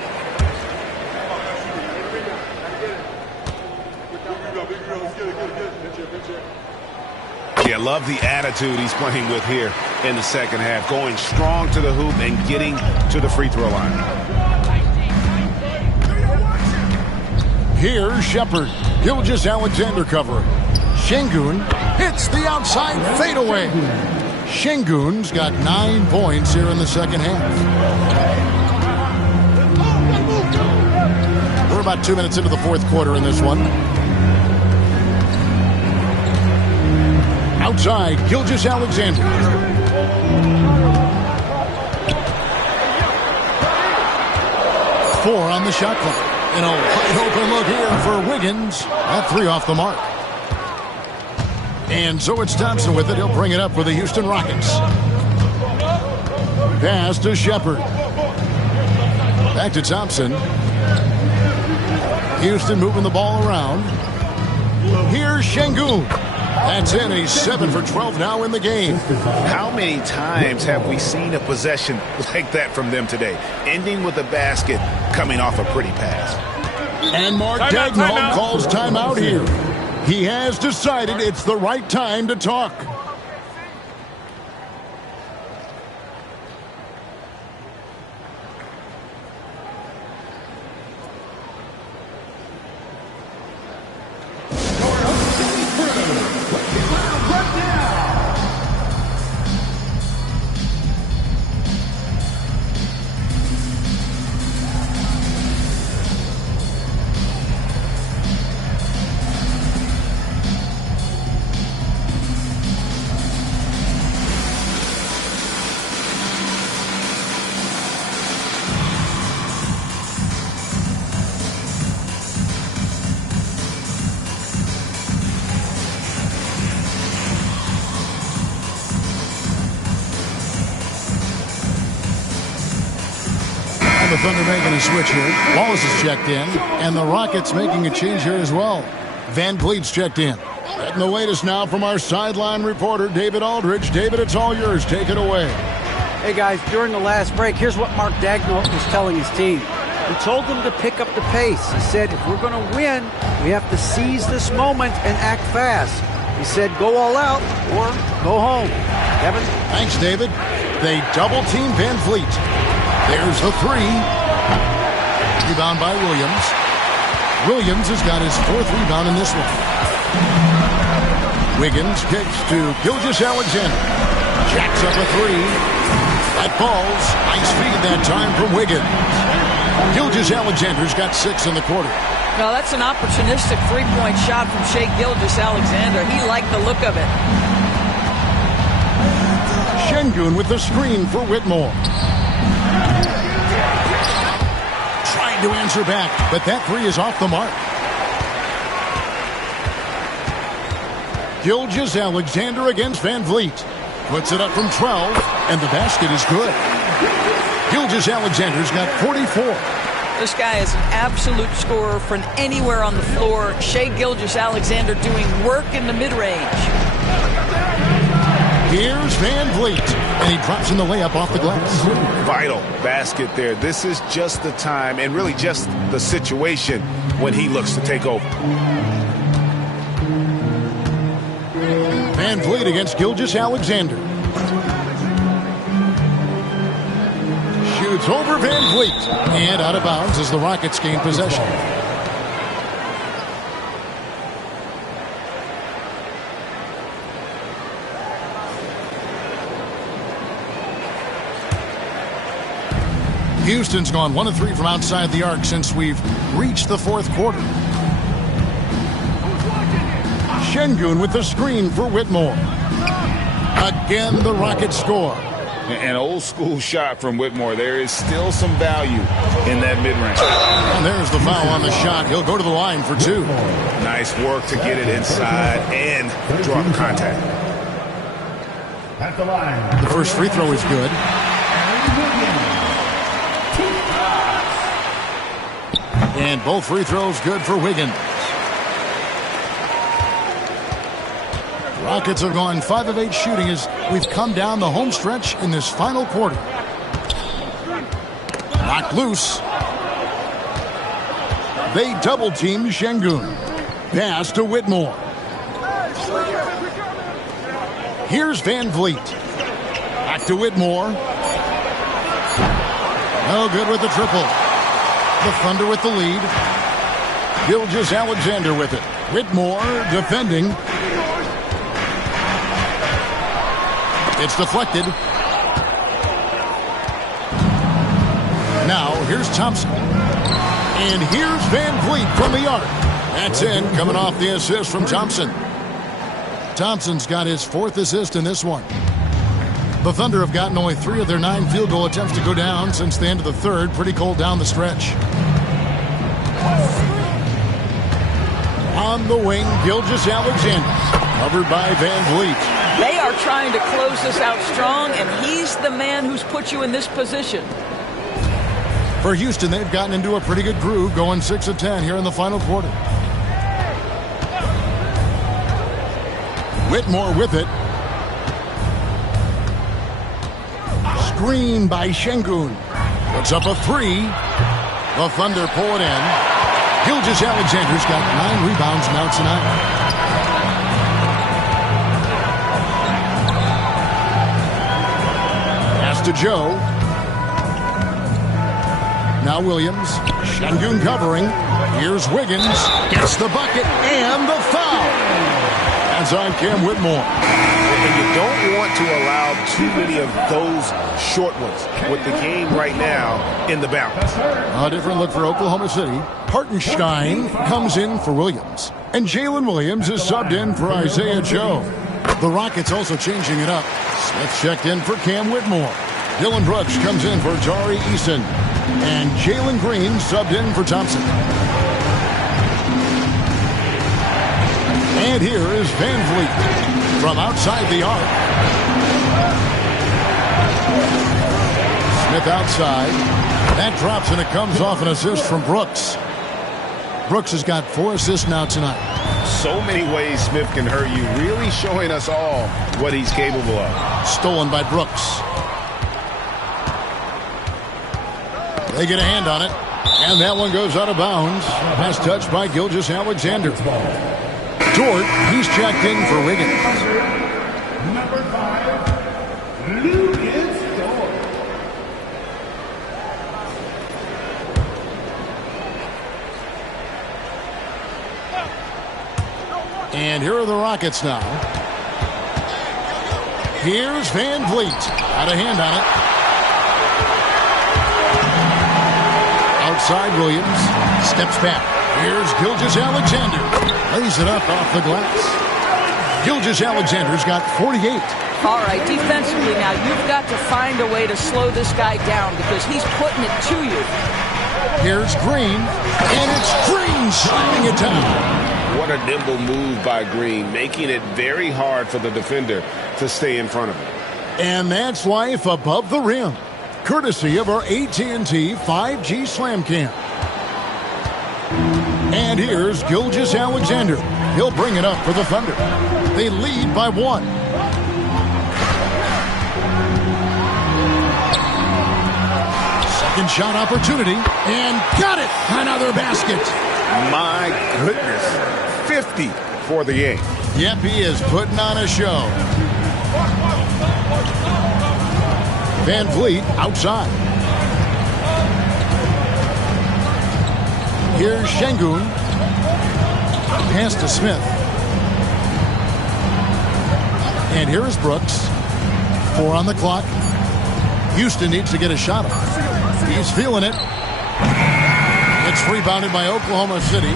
Yeah, love the attitude he's playing with here in the second half. Going strong to the hoop and getting to the free throw line. Here's Shepherd. Gilgeous-Alexander covering. Şengün hits the outside fadeaway. Şengün's got 9 points here in the second half. We're about 2 minutes into the fourth quarter in this one. Outside, Gilgeous-Alexander. Four on the shot clock. And a wide open look here for Wiggins. That 3 off the mark. And so it's Thompson with it. He'll bring it up for the Houston Rockets. Pass to Shepherd. Back to Thompson. Houston moving the ball around. Here's Şengün. That's in. He's 7 for 12 now in the game. How many times have we seen a possession like that from them today? Ending with a basket, coming off a pretty pass. And Mark Daigneault calls timeout here. He has decided it's the right time to talk. The Thunder making a switch here. Wallace is checked in, and the Rockets making a change here as well. Van Vliet's checked in. Getting the latest now from our sideline reporter, David Aldridge. David, it's all yours. Take it away. Hey, guys, during the last break, here's what Mark Daigneault was telling his team. He told them to pick up the pace. He said, if we're going to win, we have to seize this moment and act fast. He said, go all out or go home. Kevin? Thanks, David. They double-team Van Vliet. There's the 3. Rebound by Williams. Williams has got his 4th rebound in this one. Wiggins kicks to Gilgeous-Alexander. Jacks up a 3. That falls. Nice feed that time from Wiggins. Gilgeous-Alexander's got 6 in the quarter. Well, that's an opportunistic three-point shot from Shai Gilgeous-Alexander. He liked the look of it. Şengün with the screen for Whitmore. Trying to answer back, but that three is off the mark. Gilgeous-Alexander against Van Vliet. Puts it up from 12, and the basket is good. Gilgeous-Alexander's got 44. This guy is an absolute scorer from anywhere on the floor. Shai Gilgeous-Alexander doing work in the mid-range. Here's Van Vliet, and he drops in the layup off the glass. Vital basket there. This is just the time and really just the situation when he looks to take over. Van Vliet against Gilgeous-Alexander. Shoots over Van Vliet, and out of bounds as the Rockets gain possession. Houston's gone 1 of 3 from outside the arc since we've reached the fourth quarter. Şengün with the screen for Whitmore. Again, the Rockets score. An old school shot from Whitmore. There is still some value in that mid-range. And there's the foul on the shot. He'll go to the line for 2. Nice work to get it inside and draw the contact. At the line. The first free throw is good. And both free throws good for Wiggins. Rockets have gone 5 of 8 shooting as we've come down the home stretch in this final quarter. Knocked loose. They double-team Şengün. Pass to Whitmore. Here's Van Vliet. Back to Whitmore. No good with the triple. The Thunder with the lead. Gilgeous-Alexander with it. Whitmore defending. It's deflected. Now, here's Thompson. And here's Van Vliet from the arc. That's in, coming off the assist from Thompson. Thompson's got his 4th assist in this one. The Thunder have gotten only 3 of their 9 field goal attempts to go down since the end of the third. Pretty cold down the stretch. On the wing, Gilgeous-Alexander. Covered by Van Vliet. They are trying to close this out strong, and he's the man who's put you in this position. For Houston, they've gotten into a pretty good groove, going 6 of 10 here in the final quarter. Whitmore with it. Screen by Şengün. Puts up a 3. The Thunder pull it in. Gilgeous-Alexander's got 9 rebounds now tonight. To Joe. Now Williams. Şengün covering. Here's Wiggins. Gets the bucket and the foul. That's on Cam Whitmore. And you don't want to allow too many of those short ones with the game right now in the balance. A different look for Oklahoma City. Hartenstein comes in for Williams. And Jalen Williams is subbed in for Isaiah Joe. The Rockets also changing it up. Smith checked in for Cam Whitmore. Dylan Brooks comes in for Tari Eason. And Jalen Green subbed in for Thompson. And here is Van Vliet from outside the arc. Smith outside. That drops and it comes off an assist from Brooks. Brooks has got 4 assists now tonight. So many ways Smith can hurt you, really showing us all what he's capable of. Stolen by Brooks. They get a hand on it, and that one goes out of bounds. Pass touched by Gilgeous-Alexander. Dort, he's checked in for Wiggins. Number 5, Lucas Dort. And here are the Rockets now. Here's Van Vliet. Got a hand on it. Outside Williams. Steps back. Here's Gilgeous-Alexander. Lays it up off the glass. Gilgeous-Alexander's got 48. All right, defensively now, you've got to find a way to slow this guy down because he's putting it to you. Here's Green, and it's Green slamming it down. What a nimble move by Green, making it very hard for the defender to stay in front of him. And that's life above the rim, courtesy of our AT&T 5G Slam Cam. And here's Gilgeous-Alexander. He'll bring it up for the Thunder. They lead by 1. Second shot opportunity, and got it! Another basket. My goodness. 50 for the game. Yep, he is putting on a show. Van Vliet outside. Here's Şengün. Pass to Smith. And here is Brooks. 4 on the clock. Houston needs to get a shot off. He's feeling it. It's rebounded by Oklahoma City.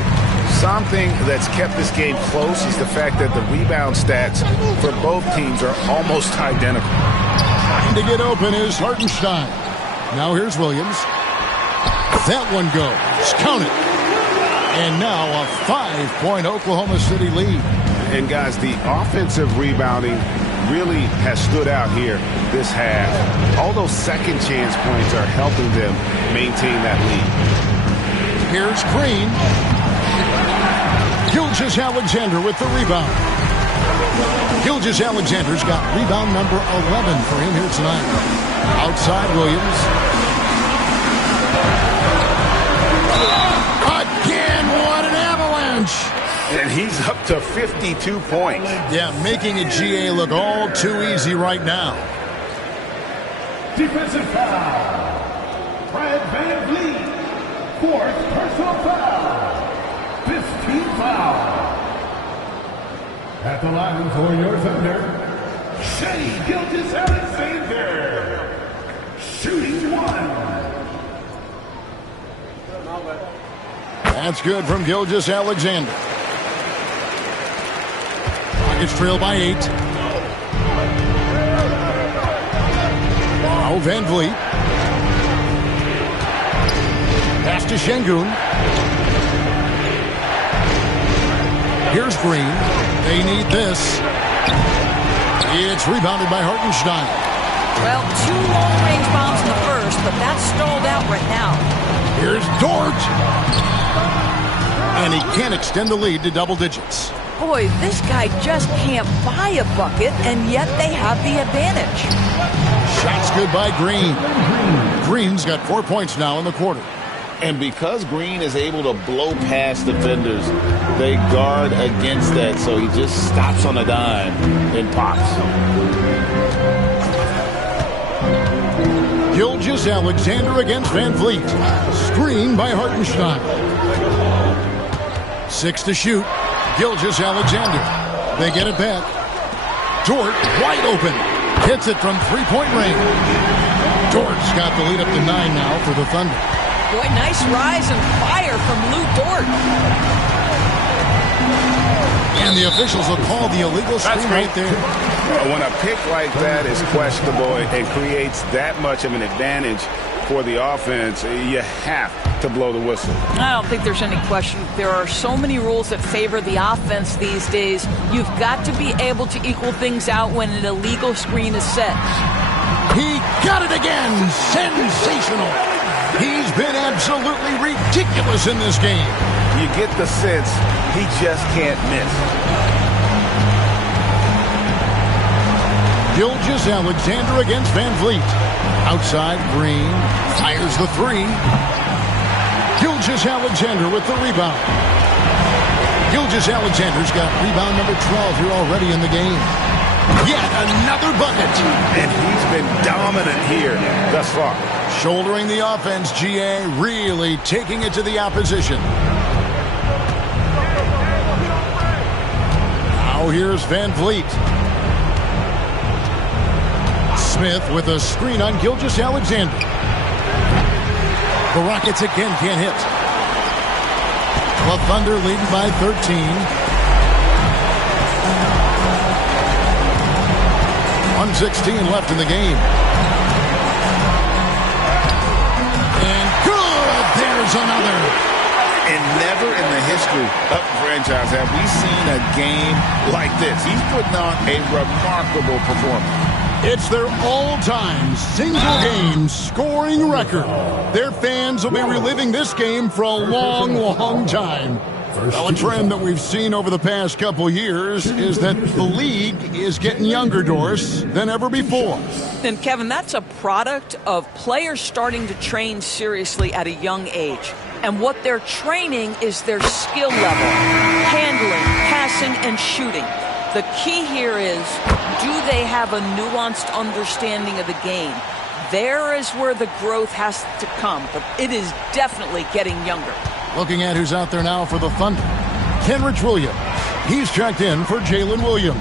Something that's kept this game close is the fact that the rebound stats for both teams are almost identical. Trying to get open is Hartenstein. Now here's Williams. That one goes. Count it. And now a 5-point Oklahoma City lead. And guys, the offensive rebounding really has stood out here this half. All those second chance points are helping them maintain that lead. Here's Green. Gilgeous-Alexander with the rebound. Gilgeous-Alexander's got rebound number 11 for him here tonight. Outside Williams. Again, what an avalanche. And he's up to 52 points. Yeah, making a GA look all too easy right now. Defensive foul. Fred VanVleet. 4th personal foul. 15 foul. At the line for your Thunder, Shai Gilgeous-Alexander. Shooting 1. That's good from Gilgeous-Alexander. Rockets trail by 8. Now Van Vliet. Pass to Şengün. Here's Green. They need this. It's rebounded by Hartenstein. Well, 2 long-range bombs in the first, but that's stalled out right now. Here's Dort. And he can't extend the lead to double digits. Boy, this guy just can't buy a bucket, and yet they have the advantage. Shots good by Green. Green's got 4 points now in the quarter. And because Green is able to blow past defenders, they guard against that. So he just stops on a dime and pops. Gilgeous-Alexander against Van Vliet. Screen by Hartenstein. 6 to shoot. Gilgeous-Alexander. They get it back. Dort wide open. Hits it from 3-point range. Dort's got the lead up to 9 now for the Thunder. Boy, nice rise and fire from Lou Dort. And the officials will call the illegal screen right there. When a pick like that is questionable and creates that much of an advantage for the offense, you have to blow the whistle. I don't think there's any question. There are so many rules that favor the offense these days. You've got to be able to equal things out when an illegal screen is set. He got it again. Sensational. He's been absolutely ridiculous in this game. You get the sense he just can't miss. Gilgeous-Alexander against Van Vliet. Outside Green. Fires the 3. Gilgeous-Alexander with the rebound. Gilgeous-Alexander's got rebound number 12 here already in the game. Yet another bucket. And he's been dominant here thus far. Shouldering the offense, GA really taking it to the opposition. Now here's Van Vliet. Smith with a screen on Gilgeous-Alexander. The Rockets again can't hit. The Thunder leading by 13. 1:16 left in the game. And good! There's another. And never in the history of the franchise have we seen a game like this. He's putting on a remarkable performance. It's their all-time single-game scoring record. Their fans will be reliving this game for a long, long time. Well, a trend that we've seen over the past couple years is that the league is getting younger, Doris, than ever before. And, Kevin, that's a product of players starting to train seriously at a young age. And what they're training is their skill level, handling, passing, and shooting. The key here is, do they have a nuanced understanding of the game? There is where the growth has to come, but it is definitely getting younger. Looking at who's out there now for the Thunder. Kenrich Williams. He's checked in for Jalen Williams.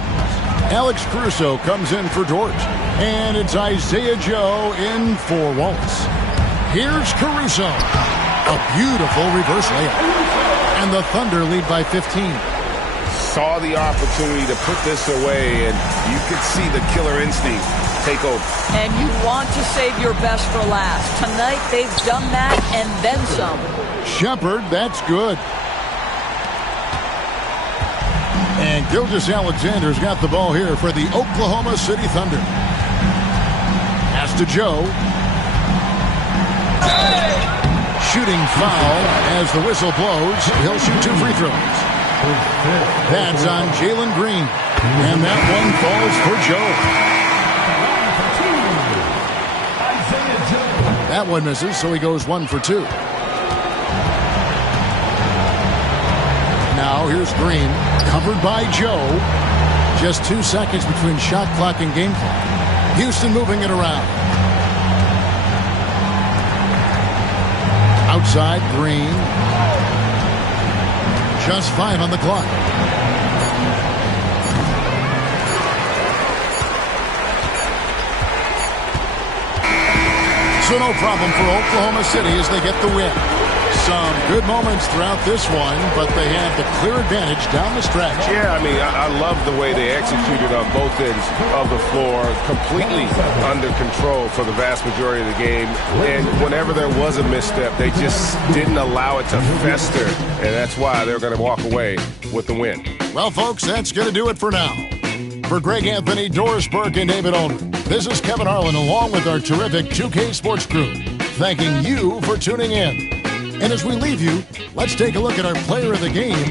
Alex Caruso comes in for Dort. And it's Isaiah Joe in for Wallace. Here's Caruso. A beautiful reverse layup. And the Thunder lead by 15. Saw the opportunity to put this away, and you could see the killer instinct take over. And you want to save your best for last. Tonight, they've done that and then some. Shepard, that's good. And Gilgeous-Alexander's got the ball here for the Oklahoma City Thunder. Pass to Joe. Shooting foul as the whistle blows. He'll shoot 2 free throws. That's on Jalen Green. And that one falls for Joe. That one misses, so he goes 1 for 2. Now here's Green, covered by Joe. Just 2 seconds between shot clock and game clock. Houston moving it around. Outside, Green. Just 5 on the clock. So no problem for Oklahoma City as they get the win. Some good moments throughout this one, but they had the clear advantage down the stretch. Yeah, I mean, I love the way they executed on both ends of the floor, completely under control for the vast majority of the game. And whenever there was a misstep, they just didn't allow it to fester, and that's why they're going to walk away with the win. Well, folks, that's going to do it for now. For Greg Anthony, Doris Burke, and David Olden, this is Kevin Harlan along with our terrific 2K Sports crew, thanking you for tuning in. And as we leave you, let's take a look at our player of the game